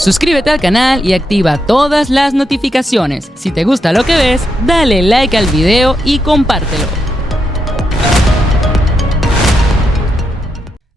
Suscríbete al canal y activa todas las notificaciones. Si te gusta lo que ves, dale like al video y compártelo.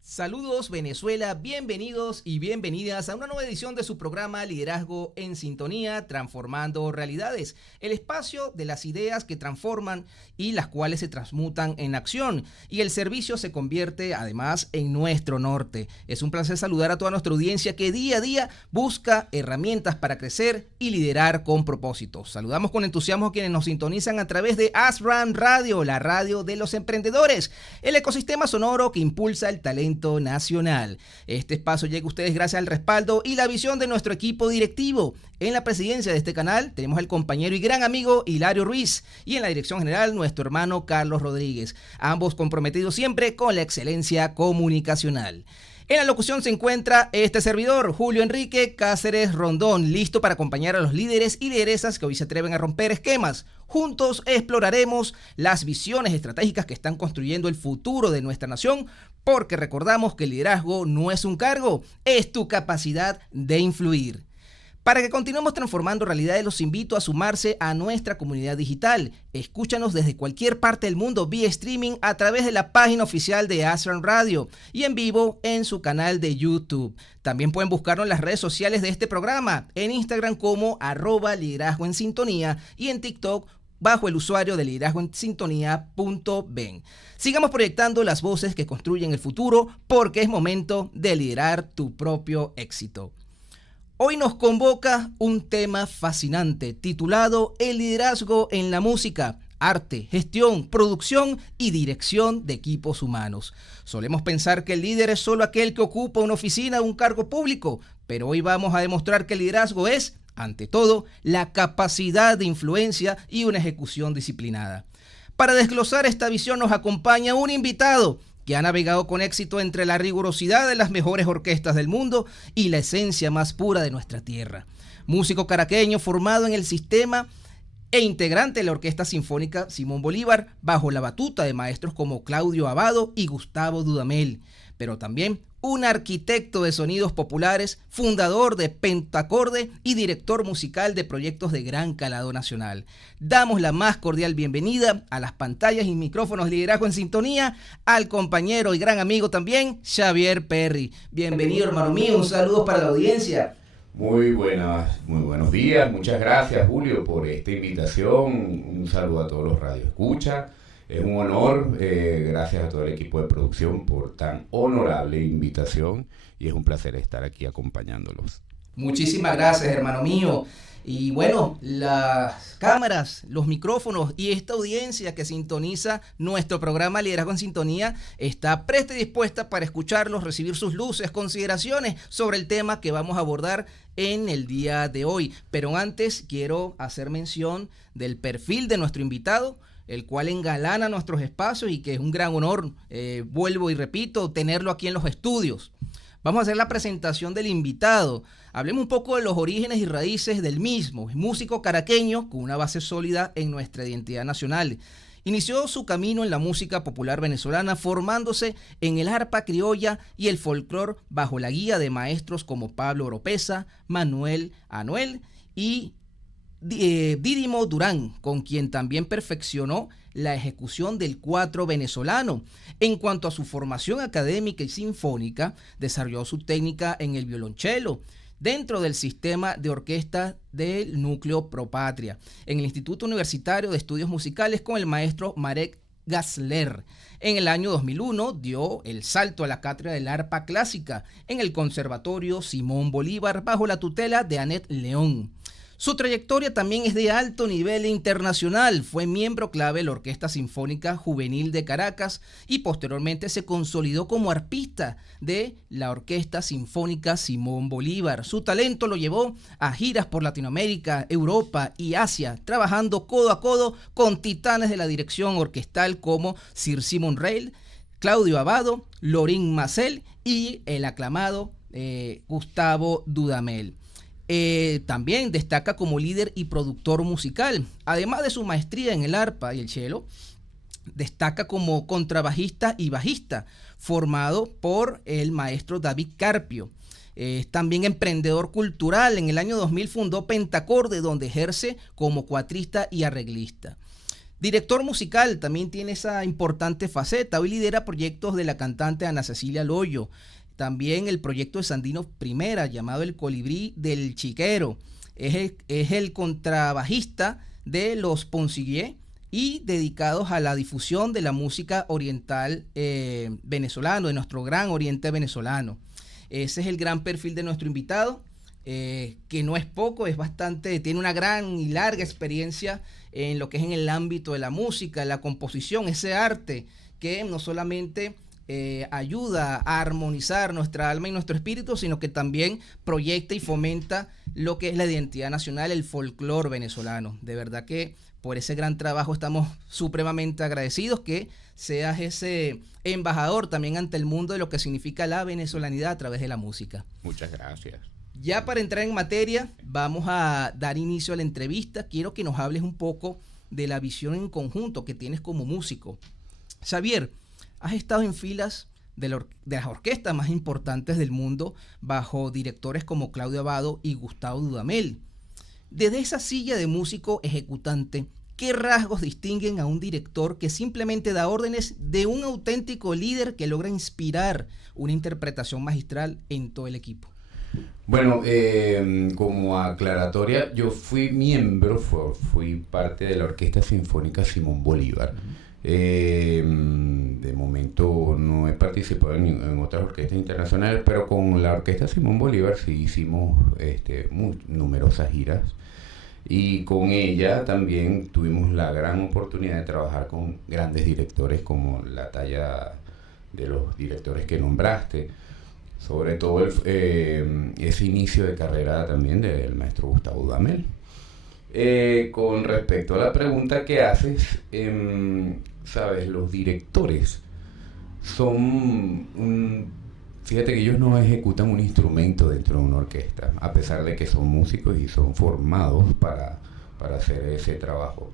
Saludos Venezuela, bienvenidos y bienvenidas a una nueva edición de su programa Liderazgo en Sintonía, Transformando Realidades, el espacio de las ideas que transforman y las cuales se transmutan en acción, y el servicio se convierte además en nuestro norte. Es un placer saludar a toda nuestra audiencia que día a día busca herramientas para crecer y liderar con propósitos. Saludamos con entusiasmo a quienes nos sintonizan a través de ASRAM Radio, la radio de los emprendedores, el ecosistema sonoro que impulsa el talento nacional. Este espacio llega a ustedes gracias al respaldo y la visión de nuestro equipo directivo. En la presidencia de este canal tenemos al compañero y gran amigo Hilario Ruiz, y en la dirección general nuestro hermano Carlos Rodríguez, ambos comprometidos siempre con la excelencia comunicacional. En la locución se encuentra este servidor, Julio Enrique Cáceres Rondón, listo para acompañar a los líderes y lideresas que hoy se atreven a romper esquemas. Juntos exploraremos las visiones estratégicas que están construyendo el futuro de nuestra nación, porque recordamos que el liderazgo no es un cargo, es tu capacidad de influir. Para que continuemos transformando realidades, los invito a sumarse a nuestra comunidad digital. Escúchanos desde cualquier parte del mundo vía streaming a través de la página oficial de ASRAM Radio y en vivo en su canal de YouTube. También pueden buscarnos en las redes sociales de este programa, en Instagram como @liderazgo en sintonía y en TikTok bajo el usuario de liderazgoensintonía.ben. Sigamos proyectando las voces que construyen el futuro, porque es momento de liderar tu propio éxito. Hoy nos convoca un tema fascinante titulado El liderazgo en la música, arte, gestión, producción y dirección de equipos humanos. Solemos pensar que el líder es solo aquel que ocupa una oficina o un cargo público, pero hoy vamos a demostrar que el liderazgo es, ante todo, la capacidad de influencia y una ejecución disciplinada. Para desglosar esta visión nos acompaña un invitado que ha navegado con éxito entre la rigurosidad de las mejores orquestas del mundo y la esencia más pura de nuestra tierra. Músico caraqueño formado en el sistema e integrante de la Orquesta Sinfónica Simón Bolívar, bajo la batuta de maestros como Claudio Abbado y Gustavo Dudamel, pero también un arquitecto de sonidos populares, fundador de Pentacorde y director musical de proyectos de gran calado nacional. Damos la más cordial bienvenida a las pantallas y micrófonos de Liderazgo en Sintonía al compañero y gran amigo también, Xavier Perry. Bienvenido, hermano mío, un saludo para la audiencia. Muy buenos días, muchas gracias, Julio, por esta invitación. Un saludo a todos los radioescuchas. Es un honor, gracias a todo el equipo de producción por tan honorable invitación, y es un placer estar aquí acompañándolos. Muchísimas gracias, hermano mío. Y bueno, las cámaras, los micrófonos y esta audiencia que sintoniza nuestro programa Liderazgo en Sintonía está presta y dispuesta para escucharlos, recibir sus luces, consideraciones sobre el tema que vamos a abordar en el día de hoy. Pero antes quiero hacer mención del perfil de nuestro invitado, el cual engalana nuestros espacios y que es un gran honor, vuelvo y repito, tenerlo aquí en los estudios. Vamos a hacer la presentación del invitado. Hablemos un poco de los orígenes y raíces del mismo. Es músico caraqueño con una base sólida en nuestra identidad nacional. Inició su camino en la música popular venezolana formándose en el arpa criolla y el folclore bajo la guía de maestros como Pablo Oropesa, Manuel Anuel y Dídimo Durán, con quien también perfeccionó la ejecución del cuatro venezolano. En cuanto a su formación académica y sinfónica, desarrolló su técnica en el violonchelo dentro del sistema de orquesta del Núcleo Propatria, en el Instituto Universitario de Estudios Musicales con el maestro Marek Gassler. En el año 2001 dio el salto a la cátedra del arpa clásica en el Conservatorio Simón Bolívar bajo la tutela de Annette León. Su trayectoria también es de alto nivel internacional. Fue miembro clave de la Orquesta Sinfónica Juvenil de Caracas y posteriormente se consolidó como arpista de la Orquesta Sinfónica Simón Bolívar. Su talento lo llevó a giras por Latinoamérica, Europa y Asia, trabajando codo a codo con titanes de la dirección orquestal como Sir Simon Rattle, Claudio Abbado, Lorin Maazel y el aclamado Gustavo Dudamel. También destaca como líder y productor musical. Además de su maestría en el arpa y el cello, destaca como contrabajista y bajista, formado por el maestro David Carpio. Es también emprendedor cultural. En el año 2000 fundó Pentacorde, donde ejerce como cuatrista y arreglista. Director musical, también tiene esa importante faceta. Hoy lidera proyectos de la cantante Ana Cecilia Loyo. También el proyecto de Sandino Primera, llamado El Colibrí del Chiquero. Es el contrabajista de Los Poncillé y dedicados a la difusión de la música oriental venezolano, de nuestro gran oriente venezolano. Ese es el gran perfil de nuestro invitado, que no es poco, es bastante, tiene una gran y larga experiencia en lo que es en el ámbito de la música, la composición, ese arte que no solamente ayuda a armonizar nuestra alma y nuestro espíritu, sino que también proyecta y fomenta lo que es la identidad nacional, el folclore venezolano. De verdad que por ese gran trabajo estamos supremamente agradecidos que seas ese embajador también ante el mundo de lo que significa la venezolanidad a través de la música. Muchas gracias. Ya para entrar en materia, vamos a dar inicio a la entrevista. Quiero que nos hables un poco de la visión en conjunto que tienes como músico. Xavier, has estado en filas de las orquestas más importantes del mundo bajo directores como Claudio Abbado y Gustavo Dudamel. Desde esa silla de músico ejecutante, ¿qué rasgos distinguen a un director que simplemente da órdenes de un auténtico líder que logra inspirar una interpretación magistral en todo el equipo? Bueno, como aclaratoria, yo fui parte de la Orquesta Sinfónica Simón Bolívar. De momento no he participado en otras orquestas internacionales, pero con la Orquesta Simón Bolívar sí hicimos numerosas giras, y con ella también tuvimos la gran oportunidad de trabajar con grandes directores como la talla de los directores que nombraste, sobre todo ese inicio de carrera también del maestro Gustavo Dudamel. Con respecto a la pregunta que haces, sabes, los directores fíjate que ellos no ejecutan un instrumento dentro de una orquesta, a pesar de que son músicos y son formados para hacer ese trabajo.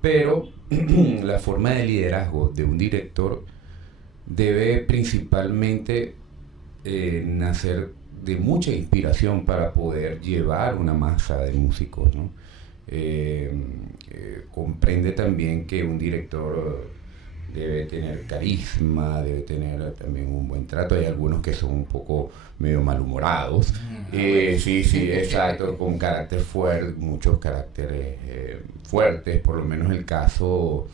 Pero la forma de liderazgo de un director debe principalmente nacer de mucha inspiración para poder llevar una masa de músicos, ¿no? Comprende también que un director debe tener carisma, debe tener también un buen trato. Hay algunos que son un poco medio malhumorados. Sí, exacto, con carácter fuerte, muchos caracteres fuertes. Por lo menos el caso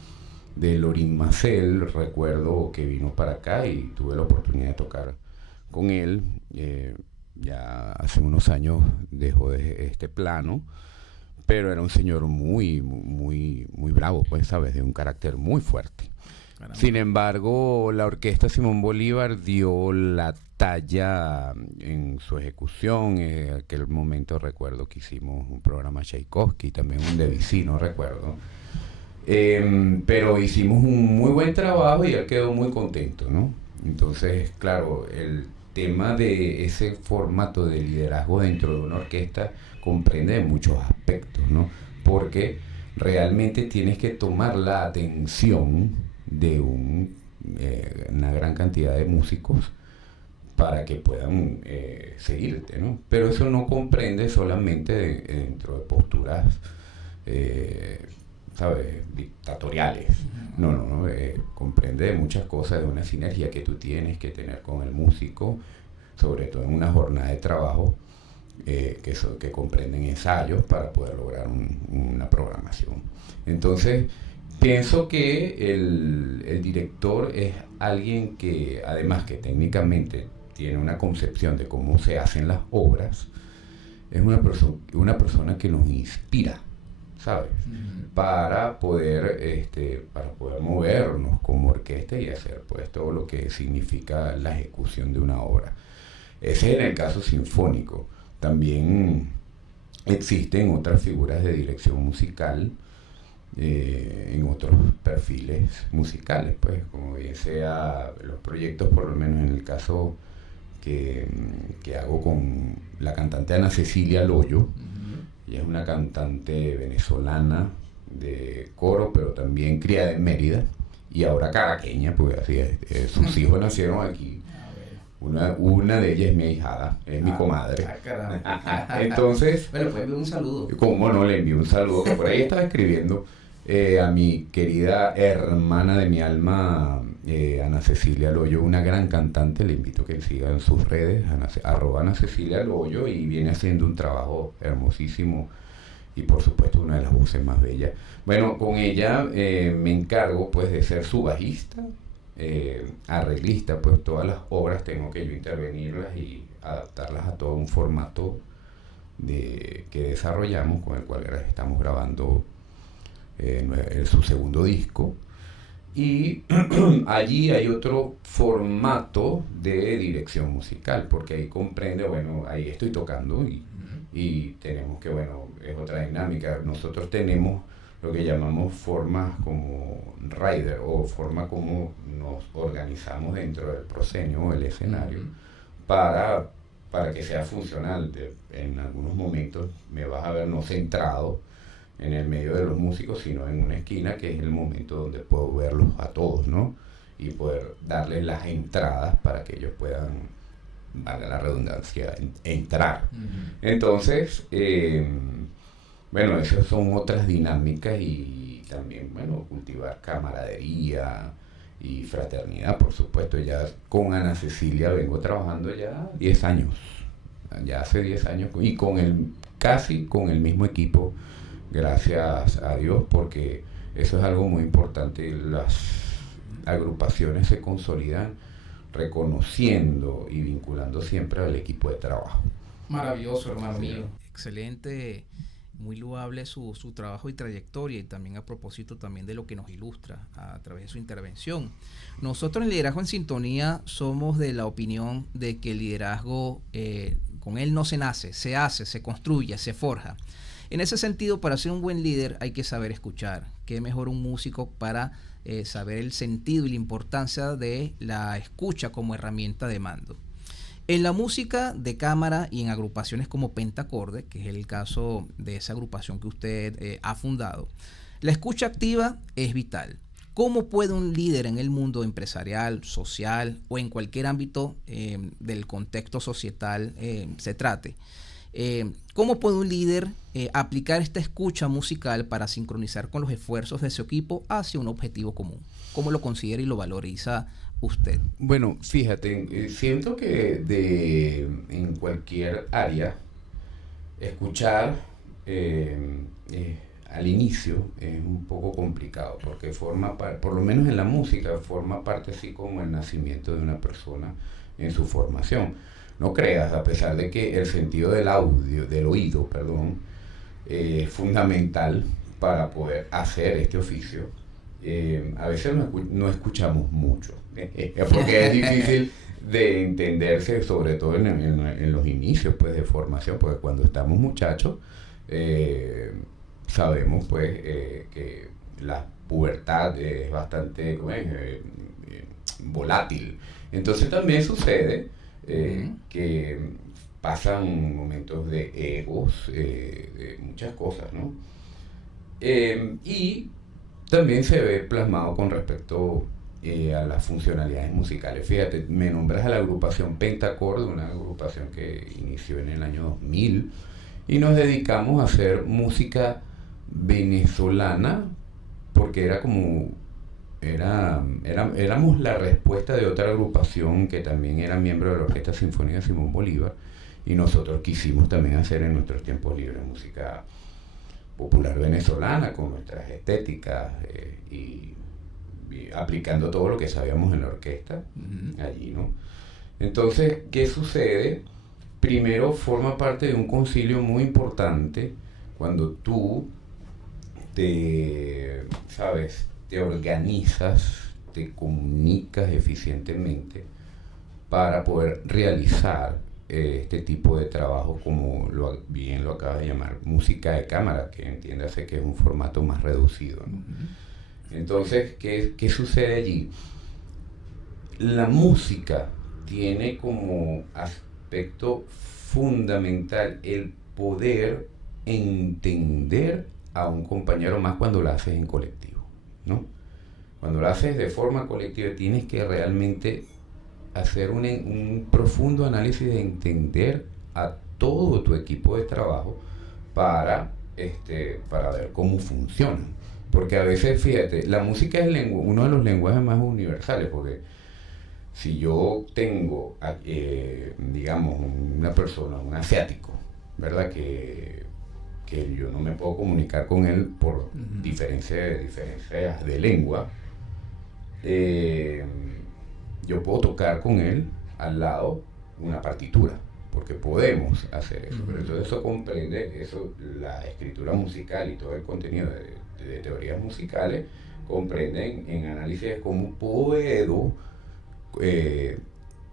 de Lorin Maazel, recuerdo que vino para acá y tuve la oportunidad de tocar con él. Ya hace unos años dejó de este plano, pero era un señor muy bravo, pues, ¿sabes? De un carácter muy fuerte. Caramba. Sin embargo, la Orquesta Simón Bolívar dio la talla en su ejecución. En aquel momento recuerdo que hicimos un programa Tchaikovsky, también un Debussy, no recuerdo. Pero hicimos un muy buen trabajo y él quedó muy contento, ¿no? Entonces, claro, el tema de ese formato de liderazgo dentro de una orquesta comprende muchos aspectos, ¿no? Porque realmente tienes que tomar la atención de una gran cantidad de músicos para que puedan seguirte, ¿no? Pero eso no comprende solamente dentro de posturas, ¿sabes?, dictatoriales. No, comprende muchas cosas, de una sinergia que tú tienes que tener con el músico, sobre todo en una jornada de trabajo, que comprenden ensayos para poder lograr una programación. Entonces, pienso que el director es alguien que, además que técnicamente tiene una concepción de cómo se hacen las obras, es una persona que nos inspira, ¿sabes? Para poder movernos como orquesta y hacer, pues, todo lo que significa la ejecución de una obra. Ese es en el caso sinfónico. También existen otras figuras de dirección musical en otros perfiles musicales, pues, como bien sea los proyectos, por lo menos en el caso que hago con la cantante Ana Cecilia Loyo. Ella es una cantante venezolana de coro, pero también criada en Mérida y ahora caraqueña, porque así es, sus hijos nacieron aquí. Una de ellas es mi ahijada, es mi comadre. Caramba. Entonces, Bueno, pues envío un saludo. como no, le envío un saludo, que por ahí estaba escribiendo a mi querida hermana de mi alma, Ana Cecilia Loyo, una gran cantante. Le invito a que siga en sus redes, @Ana Cecilia Loyo, y viene haciendo un trabajo hermosísimo y por supuesto una de las voces más bellas. Bueno, con ella me encargo pues de ser su bajista, arreglista, pues todas las obras tengo que yo intervenirlas y adaptarlas a todo un formato que desarrollamos, con el cual estamos grabando su segundo disco. Y allí hay otro formato de dirección musical, porque ahí comprende, bueno, ahí estoy tocando y tenemos que, bueno, es otra dinámica. Nosotros tenemos lo que llamamos formas como rider, o forma como nos organizamos dentro del proscenio o el escenario para que sea funcional. En algunos momentos me vas a ver no centrado en el medio de los músicos, sino en una esquina, que es el momento donde puedo verlos a todos, ¿no? Y poder darles las entradas para que ellos puedan, valga la redundancia, entrar. Entonces, bueno, esas son otras dinámicas, y también, bueno, cultivar camaradería y fraternidad, por supuesto. Ya con Ana Cecilia vengo trabajando ya 10 años, ya hace 10 años, y casi con el mismo equipo, gracias a Dios, porque eso es algo muy importante. Las agrupaciones se consolidan reconociendo y vinculando siempre al equipo de trabajo. Maravilloso, hermano mío. Excelente, muy loable su trabajo y trayectoria, y también a propósito también de lo que nos ilustra a través de su intervención. Nosotros en Liderazgo en Sintonía somos de la opinión de que el liderazgo, con él no se nace, se hace, se construye, se forja. En ese sentido, para ser un buen líder hay que saber escuchar. Qué mejor un músico para saber el sentido y la importancia de la escucha como herramienta de mando. En la música de cámara y en agrupaciones como Pentacorde, que es el caso de esa agrupación que usted ha fundado, la escucha activa es vital. ¿Cómo puede un líder en el mundo empresarial, social o en cualquier ámbito del contexto societal se trate? ¿Cómo puede un líder aplicar esta escucha musical para sincronizar con los esfuerzos de su equipo hacia un objetivo común? ¿Cómo lo considera y lo valoriza usted? Bueno, fíjate, siento que en cualquier área, escuchar al inicio es un poco complicado, porque por lo menos en la música, forma parte así como el nacimiento de una persona en su formación. No creas, a pesar de que el sentido del oído, es fundamental para poder hacer este oficio, a veces no escuchamos mucho, porque es difícil de entenderse, sobre todo en los inicios pues, de formación, porque cuando estamos muchachos, sabemos pues que la pubertad es bastante volátil. Entonces también sucede que pasan momentos de egos, de muchas cosas, ¿no? Y también se ve plasmado con respecto a las funcionalidades musicales. Fíjate, me nombras a la agrupación Pentacorde, una agrupación que inició en el año 2000, y nos dedicamos a hacer música venezolana, porque éramos la respuesta de otra agrupación que también era miembro de la Orquesta Sinfónica Simón Bolívar, y nosotros quisimos también hacer en nuestros tiempos libres música popular venezolana con nuestras estéticas y aplicando todo lo que sabíamos en la orquesta allí, ¿no? Entonces, ¿qué sucede? Primero, forma parte de un concilio muy importante cuando tú te organizas, te comunicas eficientemente para poder realizar este tipo de trabajo, como bien lo acabas de llamar, música de cámara, que entiéndase que es un formato más reducido, ¿no? Entonces, ¿qué sucede allí? La música tiene como aspecto fundamental el poder entender a un compañero, más cuando lo haces en colectivo, ¿no? Cuando lo haces de forma colectiva tienes que realmente hacer un profundo análisis de entender a todo tu equipo de trabajo para ver cómo funciona. Porque a veces, fíjate, la música es uno de los lenguajes más universales, porque si yo tengo, digamos, una persona, un asiático, ¿verdad? Que yo no me puedo comunicar con él por diferencias de lengua, yo puedo tocar con él al lado una partitura, porque podemos hacer eso. Pero entonces eso comprende, la escritura musical y todo el contenido de teorías musicales comprenden en análisis de cómo puedo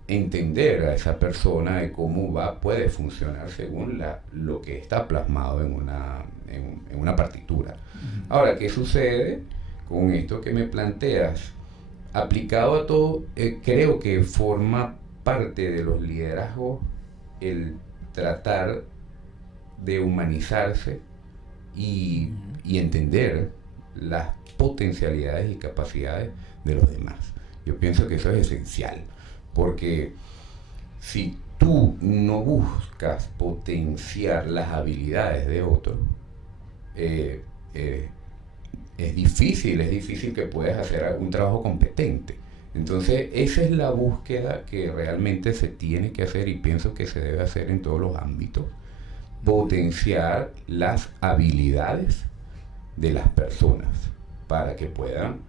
entender a esa persona, de cómo puede funcionar según lo que está plasmado en una partitura. Ahora, ¿qué sucede con esto que me planteas? Aplicado a todo, creo que forma parte de los liderazgos el tratar de humanizarse y entender las potencialidades y capacidades de los demás. Yo pienso que eso es esencial, porque si tú no buscas potenciar las habilidades de otros, es difícil que puedas hacer un trabajo competente. Entonces, esa es la búsqueda que realmente se tiene que hacer, y pienso que se debe hacer en todos los ámbitos: potenciar las habilidades de las personas para que puedan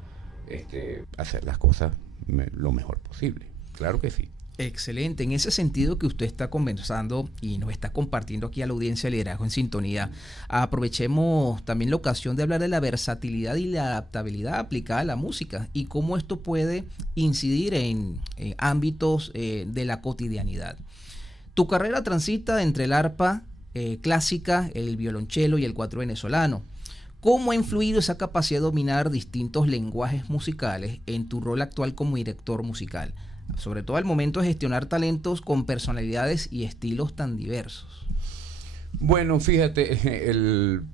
hacer las cosas lo mejor posible. Claro que sí. Excelente. En ese sentido que usted está conversando y nos está compartiendo aquí a la audiencia de Liderazgo en Sintonía, aprovechemos también la ocasión de hablar de la versatilidad y la adaptabilidad aplicada a la música y cómo esto puede incidir en ámbitos de la cotidianidad. Tu carrera transita entre el arpa clásica, el violonchelo y el cuatro venezolano. ¿Cómo ha influido esa capacidad de dominar distintos lenguajes musicales en tu rol actual como director musical? Sobre todo al momento de gestionar talentos con personalidades y estilos tan diversos. Bueno, fíjate,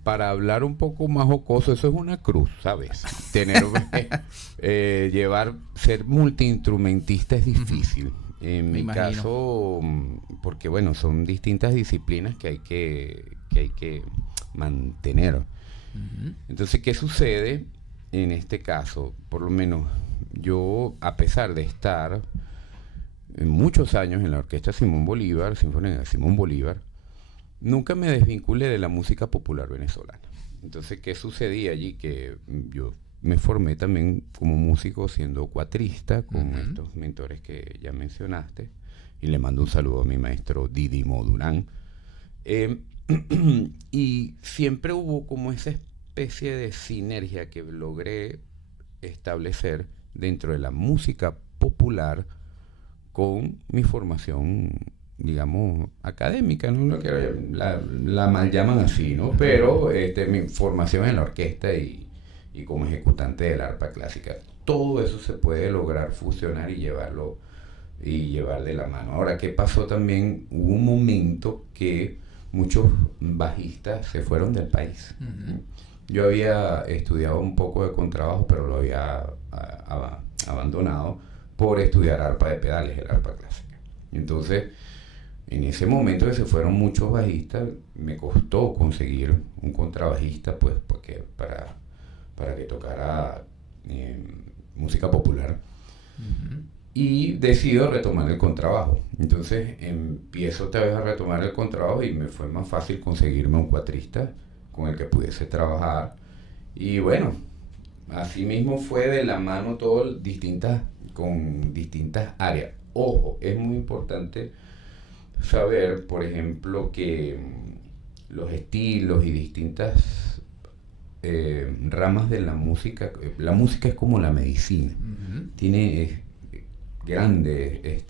para hablar un poco más jocoso, eso es una cruz, ¿sabes? Ser multiinstrumentista es difícil. En mi caso, porque bueno, son distintas disciplinas que hay que mantener. Entonces, ¿qué sucede en este caso? Por lo menos yo, a pesar de estar muchos años en la Orquesta Simón Bolívar, Sinfónica Simón Bolívar, nunca me desvinculé de la música popular venezolana. Entonces, ¿qué sucedía allí? Que yo me formé también como músico siendo cuatrista con estos mentores que ya mencionaste, y le mando un saludo a mi maestro Didimo Durán. Y siempre hubo como esa especie de sinergia que logré establecer dentro de la música popular con mi formación, digamos, académica, no la mal llaman así, ¿no? Pero mi formación en la orquesta y como ejecutante del arpa clásica. Todo eso se puede lograr fusionar y llevar de la mano. Ahora, ¿qué pasó también? Hubo un momento que muchos bajistas se fueron del país. Yo había estudiado un poco de contrabajo, pero lo había abandonado por estudiar arpa de pedales, el arpa clásica. Entonces, en ese momento que se fueron muchos bajistas, me costó conseguir un contrabajista, pues, porque para que tocara música popular. Y decido retomar el contrabajo. Entonces empiezo otra vez a retomar el contrabajo y me fue más fácil conseguirme un cuatrista con el que pudiese trabajar. Y bueno, así mismo fue de la mano todo, con distintas áreas. Ojo, es muy importante saber, por ejemplo, que los estilos y distintas ramas de la música es como la medicina. Tiene grandes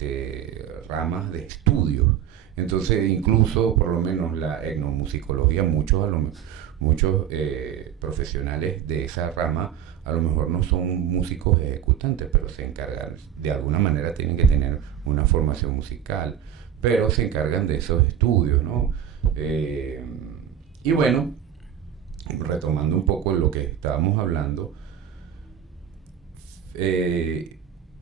ramas de estudio. Entonces, incluso, por lo menos la etnomusicología, muchos profesionales de esa rama a lo mejor no son músicos ejecutantes, pero se encargan, de alguna manera tienen que tener una formación musical, pero se encargan de esos estudios, ¿no? Y bueno, retomando un poco lo que estábamos hablando,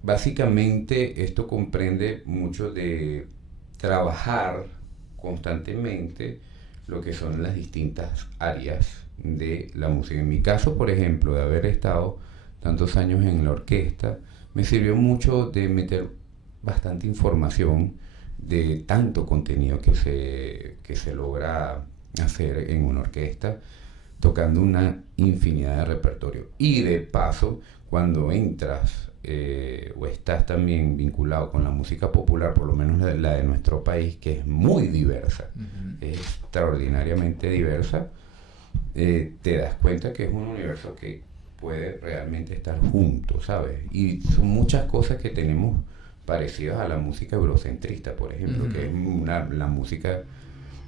básicamente esto comprende mucho de trabajar constantemente lo que son las distintas áreas de la música. En mi caso, por ejemplo, de haber estado tantos años en la orquesta, me sirvió mucho de meter bastante información de tanto contenido que se logra hacer en una orquesta, tocando una infinidad de repertorio. Y de paso, cuando entras o estás también vinculado con la música popular, por lo menos la de nuestro país, que es muy diversa, es extraordinariamente diversa, te das cuenta que es un universo que puede realmente estar junto, ¿sabes? Y son muchas cosas que tenemos parecidas a la música eurocentrista, por ejemplo, que es la música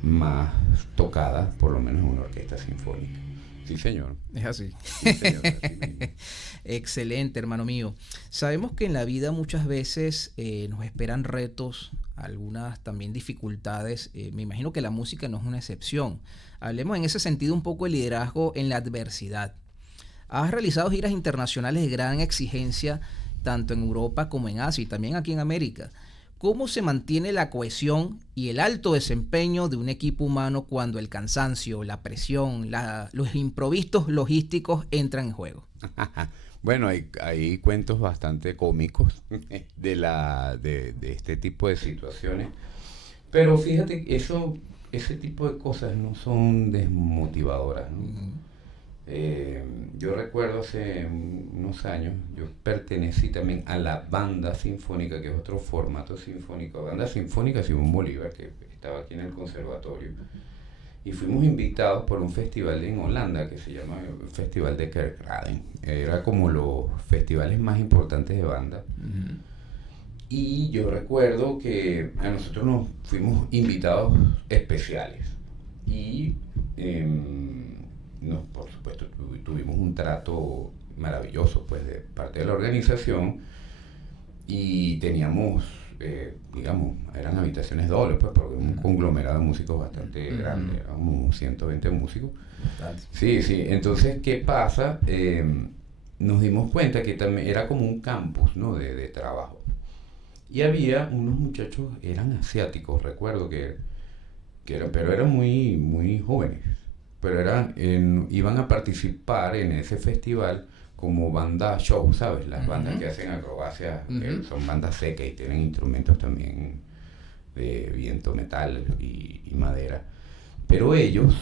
más tocada, por lo menos en una orquesta sinfónica. Sí, señor. Es así. Sí, señor, así. Excelente, hermano mío. Sabemos que en la vida muchas veces nos esperan retos, algunas también dificultades. Me imagino que la música no es una excepción. Hablemos en ese sentido un poco de liderazgo en la adversidad. Has realizado giras internacionales de gran exigencia, tanto en Europa como en Asia y también aquí en América. ¿Cómo se mantiene la cohesión y el alto desempeño de un equipo humano cuando el cansancio, la presión, los imprevistos logísticos entran en juego? Bueno, hay cuentos bastante cómicos de este tipo de situaciones, pero fíjate, ese tipo de cosas no son desmotivadoras, ¿no? Yo recuerdo hace unos años, yo pertenecí también a la banda sinfónica, que es otro formato sinfónico, banda sinfónica Simón Bolívar, que estaba aquí en el conservatorio, y fuimos invitados por un festival en Holanda que se llama el Festival de Kerkrade. Era como los festivales más importantes de banda. Y yo recuerdo que a nosotros nos fuimos invitados especiales y por supuesto tuvimos un trato maravilloso pues de parte de la organización, y teníamos digamos, eran habitaciones dobles pues, porque un conglomerado de músicos bastante grande, eran como 120 músicos. Sí, entonces ¿qué pasa? Nos dimos cuenta que también era como un campus, ¿no? de trabajo, y había unos muchachos, eran asiáticos, recuerdo que eran, pero eran muy, muy jóvenes, pero iban a participar en ese festival como banda show, ¿sabes? Las bandas que hacen acrobacias, que son bandas secas y tienen instrumentos también de viento, metal y madera. Pero ellos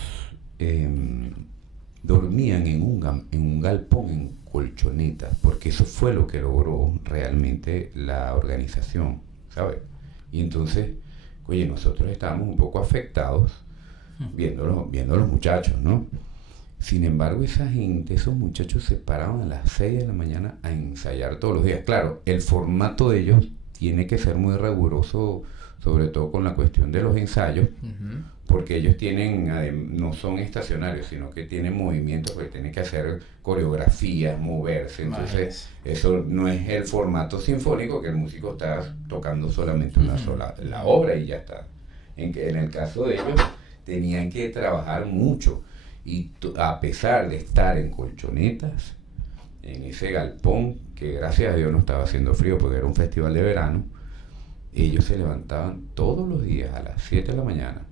dormían en un galpón en colchonetas, porque eso fue lo que logró realmente la organización, ¿sabes? Y entonces, oye, nosotros estábamos un poco afectados viendo los muchachos, ¿no? Sin embargo, esa gente, esos muchachos se paraban a las 6 de la mañana a ensayar todos los días. Claro, el formato de ellos tiene que ser muy riguroso, sobre todo con la cuestión de los ensayos, porque ellos no son estacionarios, sino que tienen movimientos, porque tienen que hacer coreografías, moverse. Entonces, eso no es el formato sinfónico, que el músico está tocando solamente una sola la obra y ya está. En el caso de ellos, tenían que trabajar mucho, y a pesar de estar en colchonetas, en ese galpón, que gracias a Dios no estaba haciendo frío porque era un festival de verano, ellos se levantaban todos los días a las 7 de la mañana,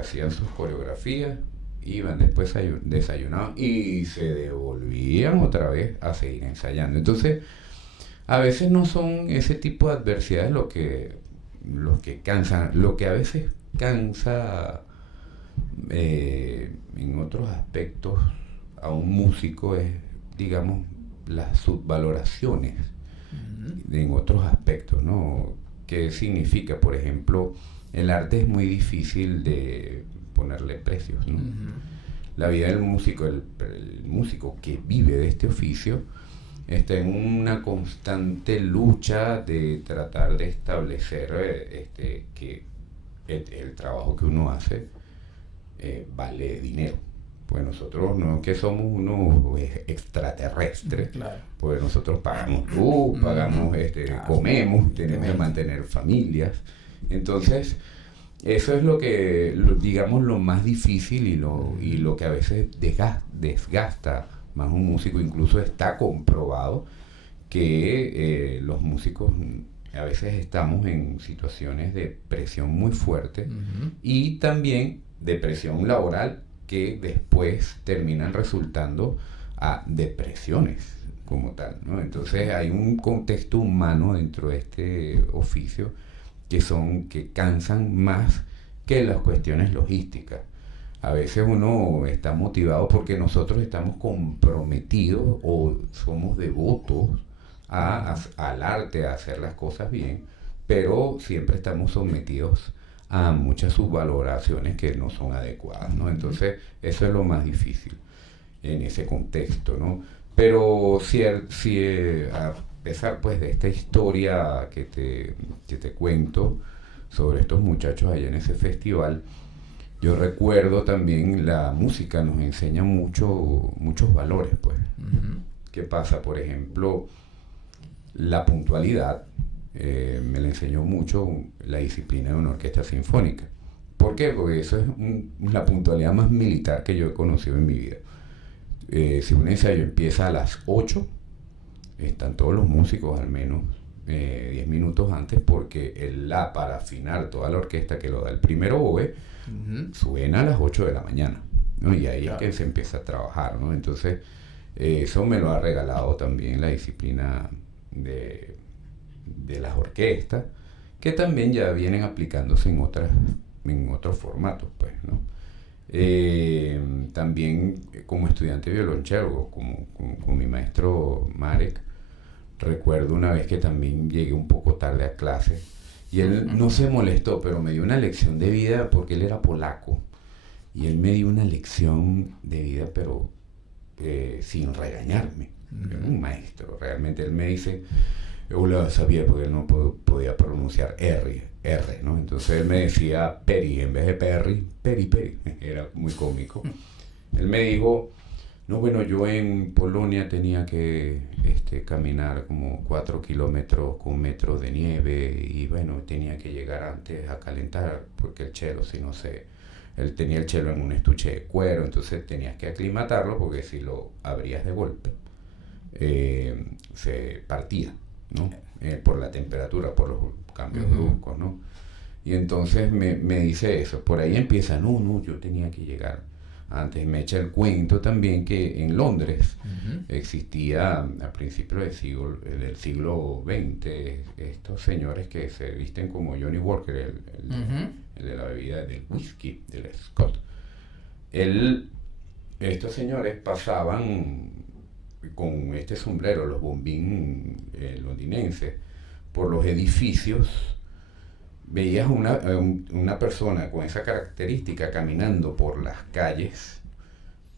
hacían sus coreografías, iban después, desayunaban y se devolvían otra vez a seguir ensayando. Entonces, a veces no son ese tipo de adversidades los que cansan. Lo que a veces cansa en otros aspectos a un músico es, digamos, las subvaloraciones en otros aspectos, ¿no? ¿Qué significa? Por ejemplo, el arte es muy difícil de ponerle precios, ¿no? La vida del músico, el músico que vive de este oficio, está en una constante lucha de tratar de establecer que el trabajo que uno hace vale dinero. Pues nosotros no es que somos unos extraterrestres, claro. Pues nosotros pagamos luz, pagamos, comemos, tenemos que mantener familias. Entonces, eso es digamos, lo más difícil y lo que a veces desgasta más un músico. Incluso está comprobado que los músicos a veces estamos en situaciones de presión muy fuerte y también de presión laboral que después terminan resultando a depresiones como tal, ¿no? Entonces hay un contexto humano dentro de este oficio que cansan más que las cuestiones logísticas. A veces uno está motivado porque nosotros estamos comprometidos o somos devotos al arte, a hacer las cosas bien, pero siempre estamos sometidos a muchas subvaloraciones que no son adecuadas, ¿no? Entonces eso es lo más difícil en ese contexto, ¿no? Pero si a pesar pues de esta historia que te cuento sobre estos muchachos allá en ese festival, yo recuerdo también la música nos enseña muchos valores, pues. ¿Qué pasa? Por ejemplo, la puntualidad me la enseñó mucho la disciplina de una orquesta sinfónica. ¿Por qué? Porque eso es la puntualidad más militar que yo he conocido en mi vida. Si un ensayo empieza a las 8, están todos los músicos al menos 10 minutos antes, porque para afinar toda la orquesta, que lo da el primero oboe, suena a las 8 de la mañana, ¿no? Y ahí es que se empieza a trabajar, ¿no? Entonces, eso me lo ha regalado también la disciplina de las orquestas, que también ya vienen aplicándose en otros formatos, pues, ¿no? También como estudiante de violonchelo, con mi maestro Marek, recuerdo una vez que también llegué un poco tarde a clase y él no se molestó, pero me dio una lección de vida porque él era polaco y él me dio una lección de vida, pero sin regañarme. Era un maestro, realmente. Él me dice, yo lo sabía porque él no podía pronunciar R, ¿no? Entonces él me decía Peri, en vez de Perry, Peri, era muy cómico. Él me dijo, no, bueno, yo en Polonia tenía que caminar como 4 kilómetros con metros de nieve y bueno, tenía que llegar antes a calentar porque el chelo, él tenía el chelo en un estuche de cuero, entonces tenías que aclimatarlo porque si lo abrías de golpe se partía, ¿no? Por la temperatura, por los cambios bruscos, ¿no? Y entonces me dice eso, por ahí empieza, no, yo tenía que llegar antes. Me echa el cuento también que en Londres existía a principios del siglo XX estos señores que se visten como Johnny Walker, el de la bebida del whisky, del Scott. Estos señores pasaban con este sombrero, los bombín londinenses, por los edificios. Veías una persona con esa característica caminando por las calles,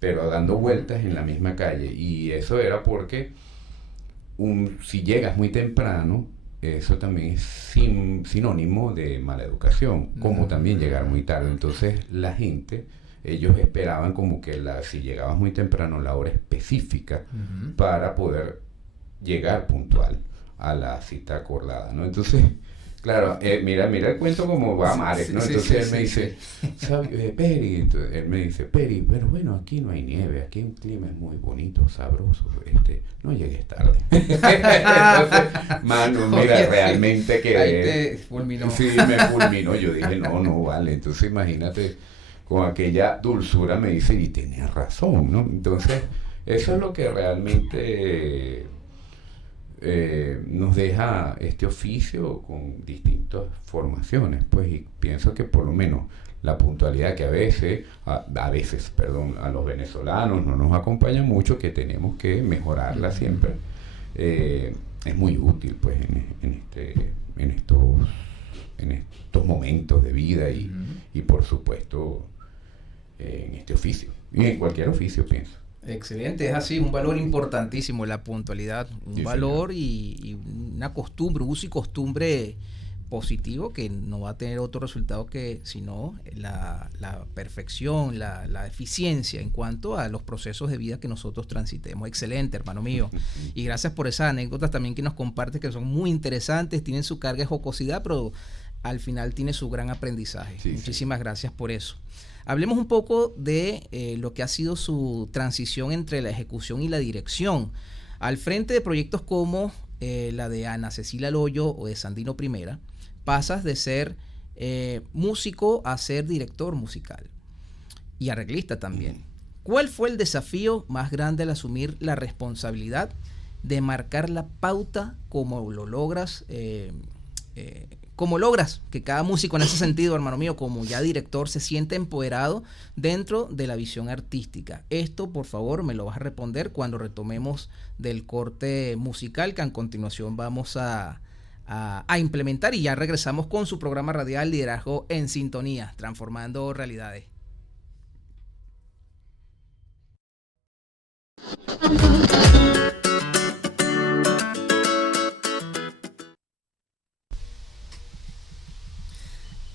pero dando vueltas en la misma calle. Y eso era porque si llegas muy temprano, eso también es sinónimo de mala educación, como también llegar muy tarde. Entonces ellos esperaban como que si llegabas muy temprano, la hora específica para poder llegar puntual a la cita acordada, ¿no? Entonces, claro, mira el cuento como va Marek, ¿no? Entonces él me dice, Peri, entonces él me dice, Peri, pero bueno, aquí no hay nieve, aquí el clima es muy bonito, sabroso, no llegues tarde. Entonces, mano, mira, realmente que ahí te fulminó. Sí, me fulminó, yo dije, no, vale, entonces imagínate, con aquella dulzura me dice, y tenías razón, ¿no? Entonces, eso es lo que realmente nos deja este oficio con distintas formaciones, pues, y pienso que por lo menos la puntualidad que a veces a los venezolanos no nos acompaña mucho, que tenemos que mejorarla siempre, es muy útil, pues, en estos momentos de vida y por supuesto en este oficio y en cualquier oficio, pienso. Excelente, es así, un valor importantísimo la puntualidad, un valor y una costumbre, un uso y costumbre positivo que no va a tener otro resultado que sino la perfección, la eficiencia en cuanto a los procesos de vida que nosotros transitemos. Excelente, hermano mío, y gracias por esas anécdotas también que nos compartes, que son muy interesantes, tienen su carga de jocosidad, pero al final tiene su gran aprendizaje. Muchísimas gracias por eso. Hablemos un poco de lo que ha sido su transición entre la ejecución y la dirección. Al frente de proyectos como la de Ana Cecilia Loyo o de Sandino Primera, pasas de ser músico a ser director musical y arreglista también. ¿Cuál fue el desafío más grande al asumir la responsabilidad de marcar la pauta como lo logras? ¿Cómo logras que cada músico en ese sentido, hermano mío, como ya director, se siente empoderado dentro de la visión artística? Esto, por favor, me lo vas a responder cuando retomemos del corte musical que a continuación vamos a implementar, y ya regresamos con su programa radial Liderazgo en Sintonía, transformando realidades.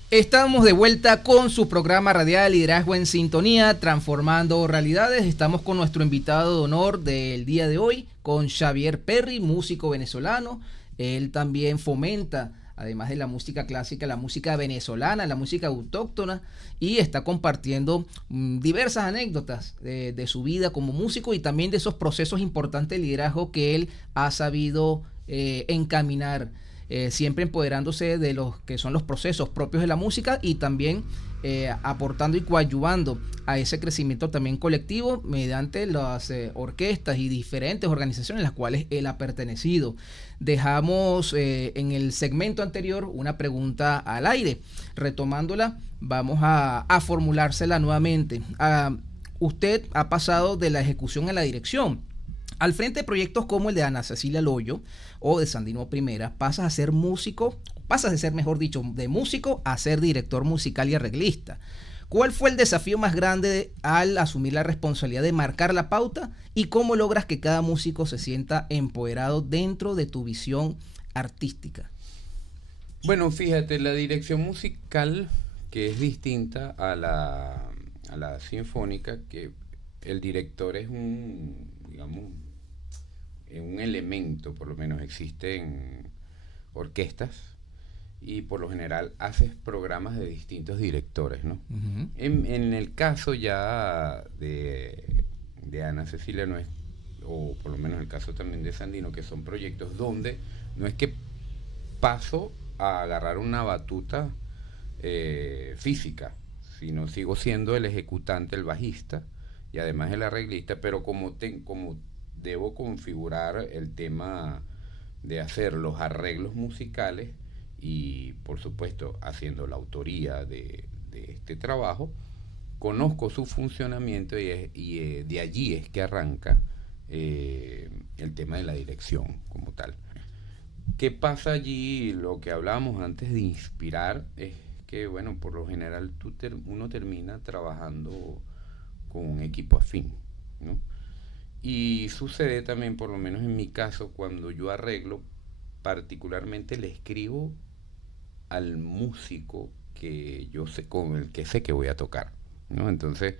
Estamos de vuelta con su programa radial Liderazgo en Sintonía, transformando realidades. Estamos con nuestro invitado de honor del día de hoy, con Xavier Perry, músico venezolano. Él también fomenta, además de la música clásica, la música venezolana, la música autóctona, y está compartiendo diversas anécdotas de su vida como músico y también de esos procesos importantes de liderazgo que él ha sabido encaminar. Siempre empoderándose de los que son los procesos propios de la música y también aportando y coadyuvando a ese crecimiento también colectivo mediante las orquestas y diferentes organizaciones a las cuales él ha pertenecido. Dejamos en el segmento anterior una pregunta al aire. Retomándola, vamos a formulársela nuevamente. Usted ha pasado de la ejecución a la dirección. Al frente de proyectos como el de Ana Cecilia Loyo o de Sandino Primera, pasas a ser músico, pasas de ser, mejor dicho, de músico a ser director musical y arreglista. ¿Cuál fue el desafío más grande al asumir la responsabilidad de marcar la pauta y cómo logras que cada músico se sienta empoderado dentro de tu visión artística? Bueno, fíjate, la dirección musical, que es distinta a la sinfónica, que el director es un elemento, por lo menos existen orquestas y por lo general haces programas de distintos directores, ¿no? Uh-huh. En el caso ya de Ana Cecilia no es, o por lo menos el caso también de Sandino, que son proyectos donde no es que paso a agarrar una batuta física, sino sigo siendo el ejecutante, el bajista y además el arreglista, pero como debo configurar el tema de hacer los arreglos musicales y por supuesto haciendo la autoría de este trabajo, conozco su funcionamiento y de allí es que arranca el tema de la dirección como tal. ¿Qué pasa allí? Lo que hablábamos antes de inspirar es que, bueno, por lo general uno termina trabajando con un equipo afín, ¿no? Y sucede también, por lo menos en mi caso, cuando yo arreglo, particularmente le escribo al músico que yo sé, con el que sé que voy a tocar, ¿no? Entonces,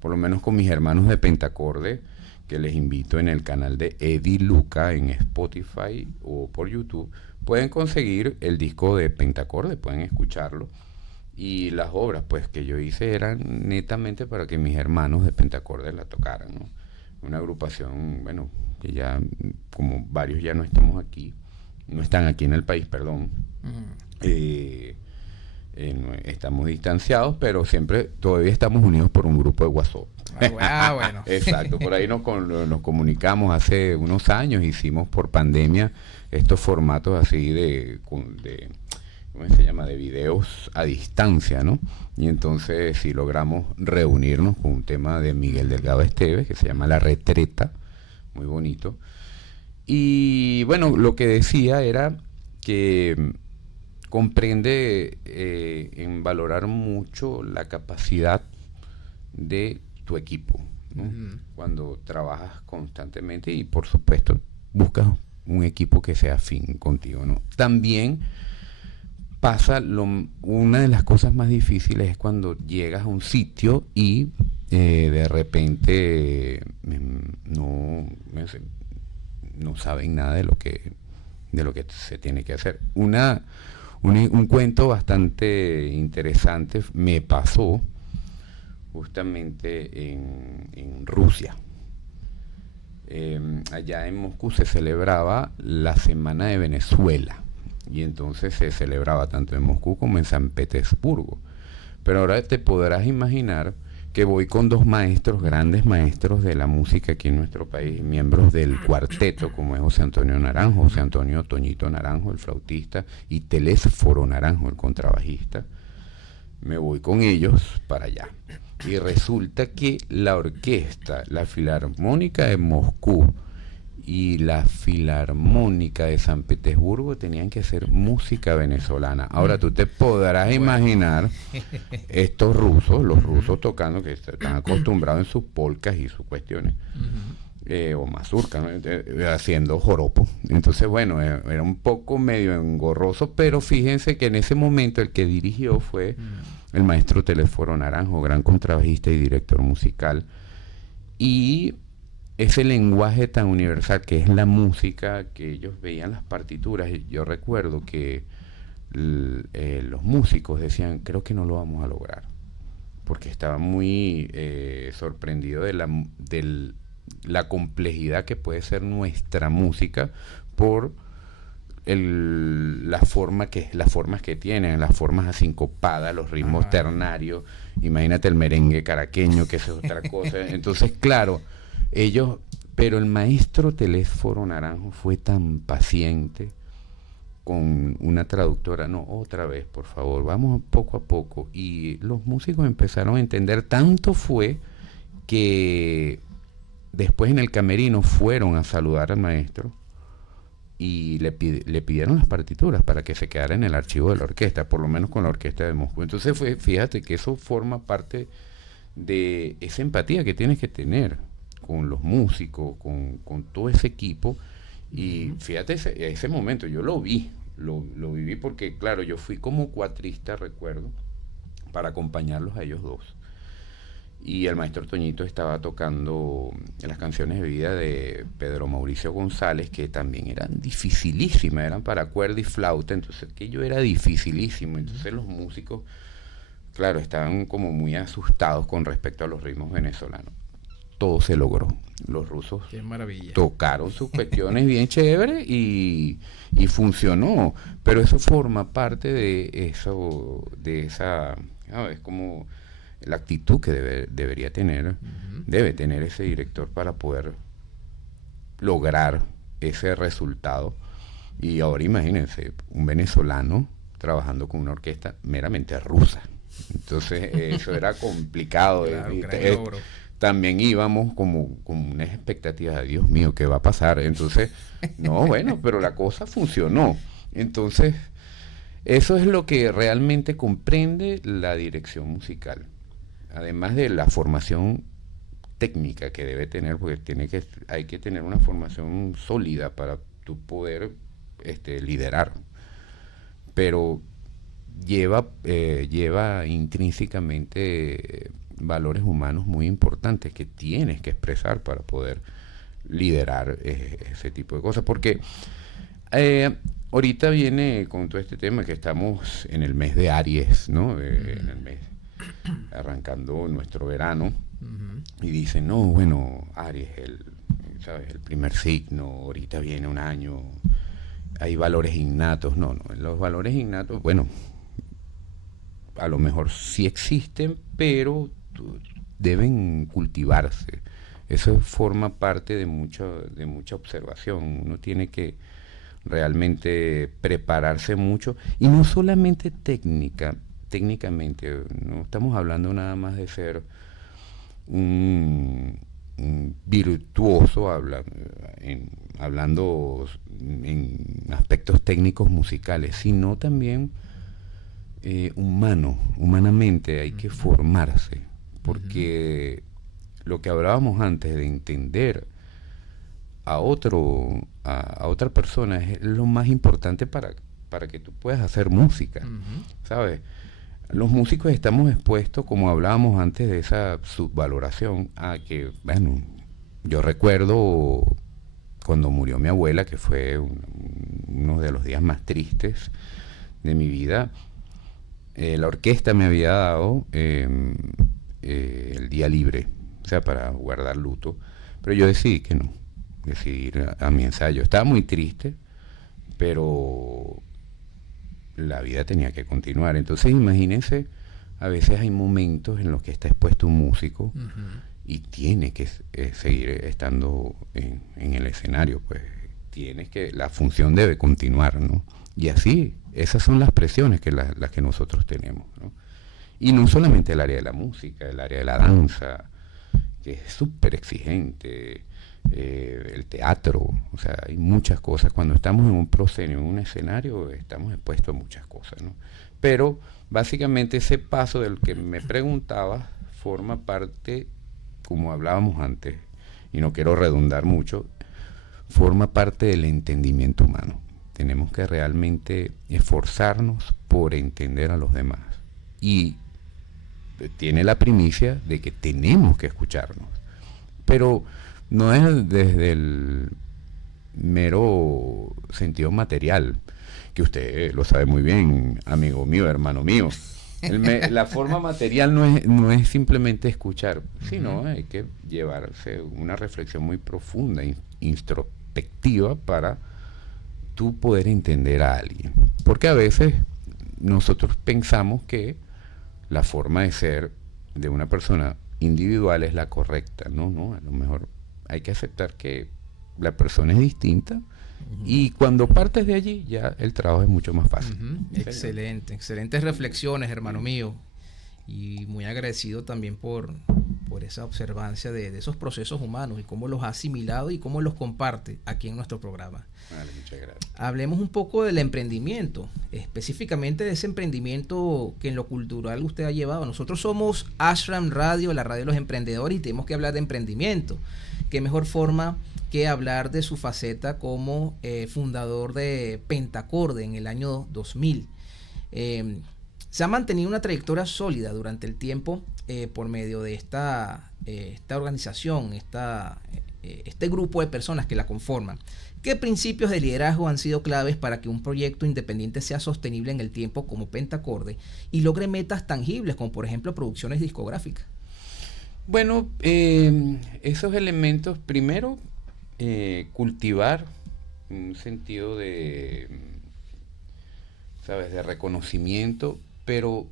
por lo menos con mis hermanos de Pentacorde, que les invito en el canal de Eddie Luca en Spotify o por YouTube, pueden conseguir el disco de Pentacorde, pueden escucharlo. Y las obras pues que yo hice eran netamente para que mis hermanos de Pentacorde la tocaran, ¿no? Una agrupación, bueno, que ya como varios ya no estamos aquí, no están aquí en el país, perdón. Uh-huh. Estamos distanciados, pero siempre todavía estamos unidos por un grupo de WhatsApp. Bueno. Exacto, por ahí nos comunicamos hace unos años, hicimos por pandemia estos formatos así de ¿cómo se llama?, de videos a distancia, ¿no? Y entonces sí logramos reunirnos con un tema de Miguel Delgado Esteves que se llama La Retreta, muy bonito. Y bueno, lo que decía era que comprende en valorar mucho la capacidad de tu equipo, ¿no? Uh-huh. Cuando trabajas constantemente y por supuesto buscas un equipo que sea afín contigo, ¿no? También pasa una de las cosas más difíciles es cuando llegas a un sitio y de repente no saben nada de lo que se tiene que hacer. Un cuento bastante interesante me pasó justamente en Rusia. allá en Moscú se celebraba la Semana de Venezuela, y entonces se celebraba tanto en Moscú como en San Petersburgo. Pero ahora te podrás imaginar que voy con dos maestros, grandes maestros de la música aquí en nuestro país, miembros del cuarteto, como es José Antonio Naranjo, José Antonio Toñito Naranjo, el flautista, y Telésforo Naranjo, el contrabajista. Me voy con ellos para allá. Y resulta que la orquesta, la Filarmónica de Moscú y la Filarmónica de San Petersburgo tenían que hacer música venezolana. Ahora tú te podrás imaginar estos rusos, los rusos tocando, que están acostumbrados en sus polcas y sus cuestiones, o mazurca, ¿no? Haciendo joropo. Entonces, bueno, era un poco medio engorroso, pero fíjense que en ese momento el que dirigió fue el maestro Telésforo Naranjo, gran contrabajista y director musical. Y ese lenguaje tan universal que es la música, que ellos veían las partituras. Yo recuerdo que los músicos decían, creo que no lo vamos a lograr, porque estaban muy sorprendidos de la complejidad que puede ser nuestra música por las formas que tienen, las formas asincopadas, los ritmos ternarios. Imagínate el merengue caraqueño, que es otra cosa. Entonces, claro, pero el maestro Telésforo Naranjo fue tan paciente con una traductora. No, otra vez, por favor, vamos poco a poco. Y los músicos empezaron a entender. Tanto fue que después en el camerino fueron a saludar al maestro y le pidieron las partituras para que se quedara en el archivo de la orquesta, por lo menos con la orquesta de Moscú. Entonces fíjate que eso forma parte de esa empatía que tienes que tener con los músicos, con todo ese equipo. Y fíjate ese momento, yo lo viví porque, claro, yo fui como cuatrista, recuerdo, para acompañarlos a ellos dos. Y el maestro Toñito estaba tocando las canciones de vida de Pedro Mauricio González, que también eran dificilísimas, eran para cuerda y flauta, entonces aquello era dificilísimo. Entonces los músicos, claro, estaban como muy asustados con respecto a los ritmos venezolanos. Todo se logró. Los rusos tocaron sus cuestiones bien chéveres y funcionó. Pero eso forma parte de esa, es como la actitud que debería tener, debe tener ese director para poder lograr ese resultado. Y ahora imagínense, un venezolano trabajando con una orquesta meramente rusa. Entonces eso era complicado. Claro, también íbamos como unas expectativas de Dios mío, ¿qué va a pasar? Entonces, no, bueno, pero la cosa funcionó. Entonces, eso es lo que realmente comprende la dirección musical. Además de la formación técnica que debe tener, porque hay que tener una formación sólida para tú poder liderar. Pero lleva intrínsecamente valores humanos muy importantes que tienes que expresar para poder liderar ese tipo de cosas. Porque ahorita viene con todo este tema que estamos en el mes de Aries, ¿no? En el mes arrancando nuestro verano, y dicen, no, bueno, Aries, ¿sabes? El primer signo, ahorita viene un año, hay valores innatos. No, los valores innatos, bueno, a lo mejor sí existen, pero deben cultivarse. Eso forma parte de mucha observación. Uno tiene que realmente prepararse mucho, y no solamente técnicamente, no estamos hablando nada más de ser un virtuoso, hablando en aspectos técnicos musicales, sino también humanamente hay que formarse, porque lo que hablábamos antes de entender a otra persona es lo más importante para que tú puedas hacer música, ¿sabes? Los músicos estamos expuestos, como hablábamos antes de esa subvaloración, a que, bueno, yo recuerdo cuando murió mi abuela, que fue uno de los días más tristes de mi vida. La orquesta me había dado el día libre, o sea, para guardar luto, pero yo decidí que no. decidí ir a mi ensayo. Estaba muy triste, pero la vida tenía que continuar. Entonces imagínense, a veces hay momentos en los que está expuesto un músico y tiene que seguir estando en el escenario, pues la función debe continuar, ¿no? Y así, esas son las presiones que las que nosotros tenemos, ¿no? Y no solamente el área de la música, el área de la danza, que es súper exigente, el teatro, o sea, hay muchas cosas. Cuando estamos en un proscenio, en un escenario, estamos expuestos a muchas cosas, ¿no? Pero básicamente ese paso del que me preguntaba forma parte, como hablábamos antes, y no quiero redundar mucho, forma parte del entendimiento humano. Tenemos que realmente esforzarnos por entender a los demás. Y tiene la primicia de que tenemos que escucharnos. Pero no es desde el mero sentido material, que usted lo sabe muy bien, amigo mío, hermano mío. La forma material no es simplemente escuchar, sino hay que llevarse una reflexión muy profunda, introspectiva, para tú poder entender a alguien. Porque a veces nosotros pensamos que la forma de ser de una persona individual es la correcta. No, a lo mejor hay que aceptar que la persona es distinta, y cuando partes de allí ya el trabajo es mucho más fácil. Excelentes reflexiones, hermano mío, y muy agradecido también por esa observancia de esos procesos humanos y cómo los ha asimilado y cómo los comparte aquí en nuestro programa. Vale, muchas gracias. Hablemos un poco del emprendimiento, específicamente de ese emprendimiento que en lo cultural usted ha llevado. Nosotros somos Ashram Radio, la radio de los emprendedores, y tenemos que hablar de emprendimiento. Qué mejor forma que hablar de su faceta como fundador de Pentacorde en el año 2000. Se ha mantenido una trayectoria sólida durante el tiempo por medio de esta organización, este grupo de personas que la conforman. ¿Qué principios de liderazgo han sido claves para que un proyecto independiente sea sostenible en el tiempo como Pentacorde y logre metas tangibles como por ejemplo producciones discográficas? Bueno, esos elementos, primero, cultivar un sentido de, ¿sabes?, de reconocimiento, pero,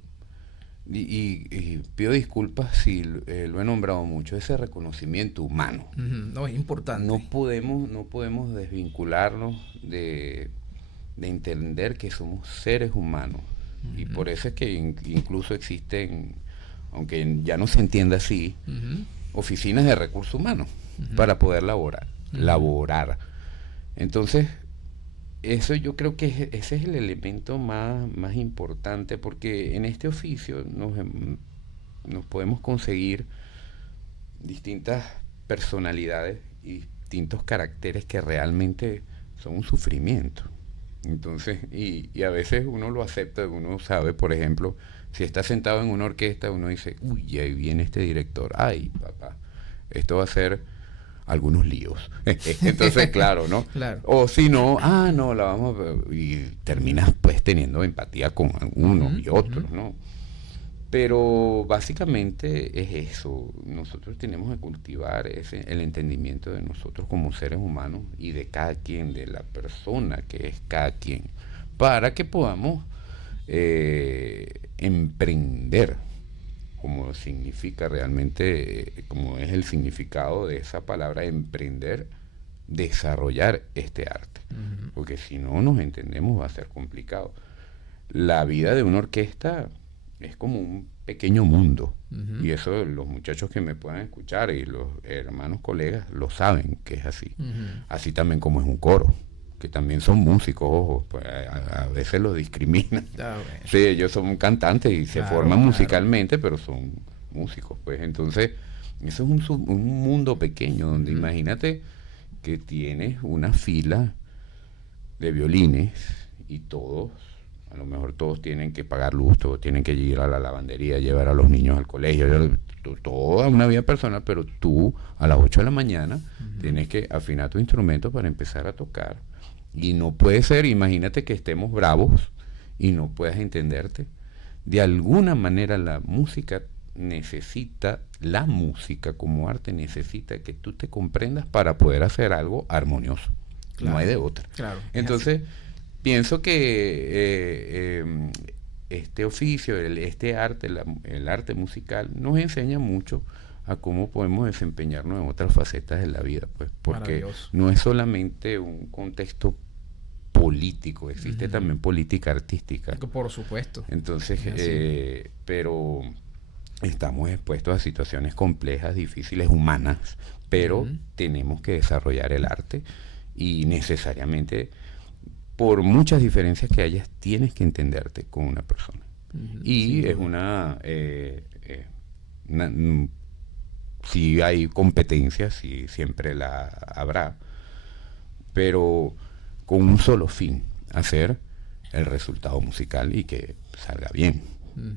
y pido disculpas si lo he nombrado mucho, ese reconocimiento humano. No, es importante. No podemos desvincularnos de entender que somos seres humanos. Y por eso es que incluso existen, aunque ya no se entienda así, oficinas de recursos humanos para poder laborar. Entonces, eso yo creo que ese es el elemento más importante, porque en este oficio nos podemos conseguir distintas personalidades y distintos caracteres que realmente son un sufrimiento. Entonces, y a veces uno lo acepta, uno sabe, por ejemplo, si está sentado en una orquesta, uno dice, uy, ahí viene este director, ay, papá, esto va a ser algunos líos. Entonces, claro, ¿no? Claro. O si no, no, la vamos a... Y terminas pues teniendo empatía con unos y otros, ¿no? Pero básicamente es eso. Nosotros tenemos que cultivar el entendimiento de nosotros como seres humanos y de cada quien, de la persona que es cada quien, para que podamos emprender, como significa realmente, como es el significado de esa palabra, emprender, desarrollar este arte. Porque si no nos entendemos va a ser complicado. La vida de una orquesta es como un pequeño mundo, y eso los muchachos que me puedan escuchar y los hermanos colegas lo saben que es así. Así también como es un coro, que también son músicos, ojo, pues a veces los discriminan. Bueno. Sí, ellos son cantantes y se forman musicalmente, pero son músicos, pues. Entonces, eso es un mundo pequeño, donde imagínate que tienes una fila de violines y todos, a lo mejor todos tienen que pagar luz, todos tienen que ir a la lavandería, llevar a los niños al colegio, toda una vida personal, pero tú a las 8 de la mañana tienes que afinar tu instrumento para empezar a tocar. Y no puede ser, imagínate que estemos bravos y no puedas entenderte. De alguna manera la música necesita, la música como arte necesita que tú te comprendas para poder hacer algo armonioso. Claro. No hay de otra. Claro, entonces, pienso que este oficio, este arte, el arte musical, nos enseña mucho a cómo podemos desempeñarnos en otras facetas de la vida, pues, porque no es solamente un contexto político, existe también política artística. Por supuesto. Entonces, pero estamos expuestos a situaciones complejas, difíciles, humanas, pero tenemos que desarrollar el arte y necesariamente, por muchas diferencias que hayas, tienes que entenderte con una persona. Y es si hay competencia, sí, siempre la habrá, pero con un solo fin, hacer el resultado musical y que salga bien.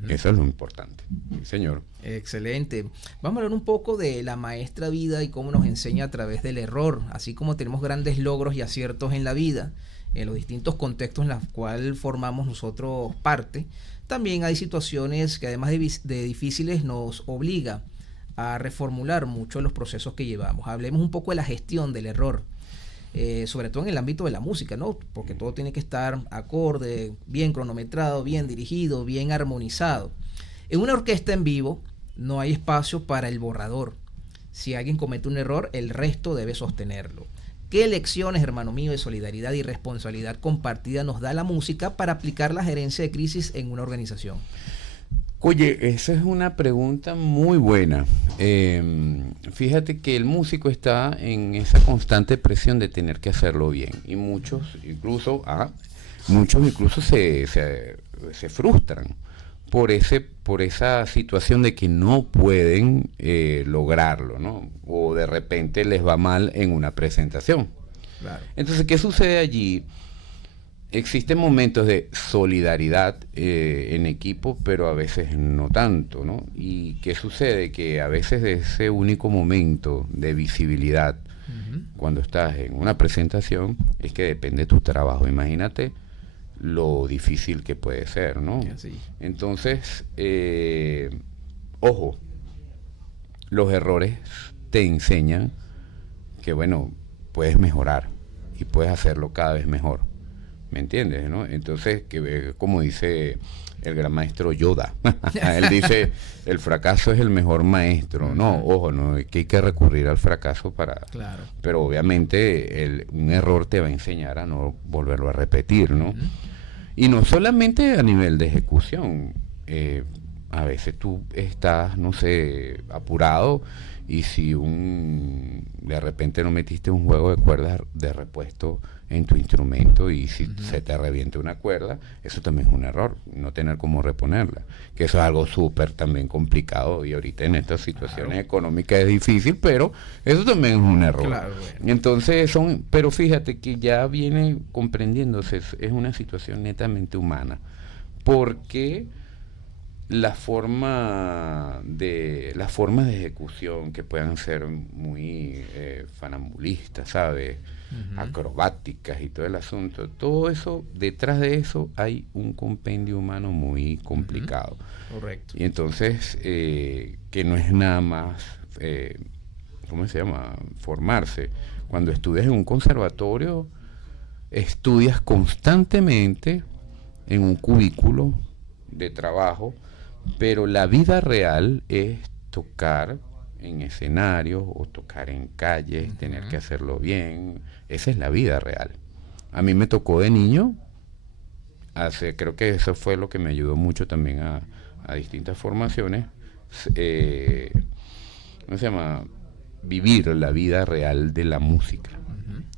Eso es lo importante. Sí, señor. Excelente. Vamos a hablar un poco de la maestra vida y cómo nos enseña a través del error. Así como tenemos grandes logros y aciertos en la vida, en los distintos contextos en los cuales formamos nosotros parte, también hay situaciones que además de difíciles nos obliga a reformular mucho los procesos que llevamos. Hablemos un poco de la gestión del error. Sobre todo en el ámbito de la música, ¿no? Porque todo tiene que estar acorde, bien cronometrado, bien dirigido, bien armonizado. En una orquesta en vivo no hay espacio para el borrador. Si alguien comete un error, el resto debe sostenerlo. ¿Qué lecciones, hermano mío, de solidaridad y responsabilidad compartida nos da la música para aplicar la gerencia de crisis en una organización? Oye, esa es una pregunta muy buena. Fíjate que el músico está en esa constante presión de tener que hacerlo bien, y muchos incluso se frustran por esa situación de que no pueden lograrlo, ¿no? O de repente les va mal en una presentación. Claro. Entonces, ¿qué sucede allí? Existen momentos de solidaridad en equipo, pero a veces no tanto, ¿no? ¿Y qué sucede? Que a veces de ese único momento de visibilidad, cuando estás en una presentación, es que depende de tu trabajo. Imagínate lo difícil que puede ser, ¿no? Sí. Entonces, ojo, los errores te enseñan que, bueno, puedes mejorar y puedes hacerlo cada vez mejor. ¿Me entiendes, no? Entonces, como dice el gran maestro Yoda, él dice, el fracaso es el mejor maestro. No, ojo, no es que hay que recurrir al fracaso para... Claro. Pero obviamente un error te va a enseñar a no volverlo a repetir, ¿no? Y no solamente a nivel de ejecución. A veces tú estás, no sé, apurado, y si de repente no metiste un juego de cuerdas de repuesto en tu instrumento, y si se te revienta una cuerda, eso también es un error, no tener cómo reponerla, que eso es algo súper también complicado, y ahorita en estas situaciones económicas es difícil, pero eso también es un error. Claro, bueno. Entonces pero fíjate que ya viene comprendiéndose, es una situación netamente humana, porque las formas de ejecución que puedan ser muy fanambulistas, ¿sabes? Acrobáticas y todo el asunto, todo eso, detrás de eso hay un compendio humano muy complicado. Correcto. Y entonces, que no es nada más, ¿cómo se llama? Formarse. Cuando estudias en un conservatorio, estudias constantemente en un cubículo de trabajo, pero la vida real es tocar en escenarios o tocar en calles, tener que hacerlo bien. Esa es la vida real. A mí me tocó de niño, creo que eso fue lo que me ayudó mucho también a distintas formaciones, ¿cómo se llama? Vivir la vida real de la música.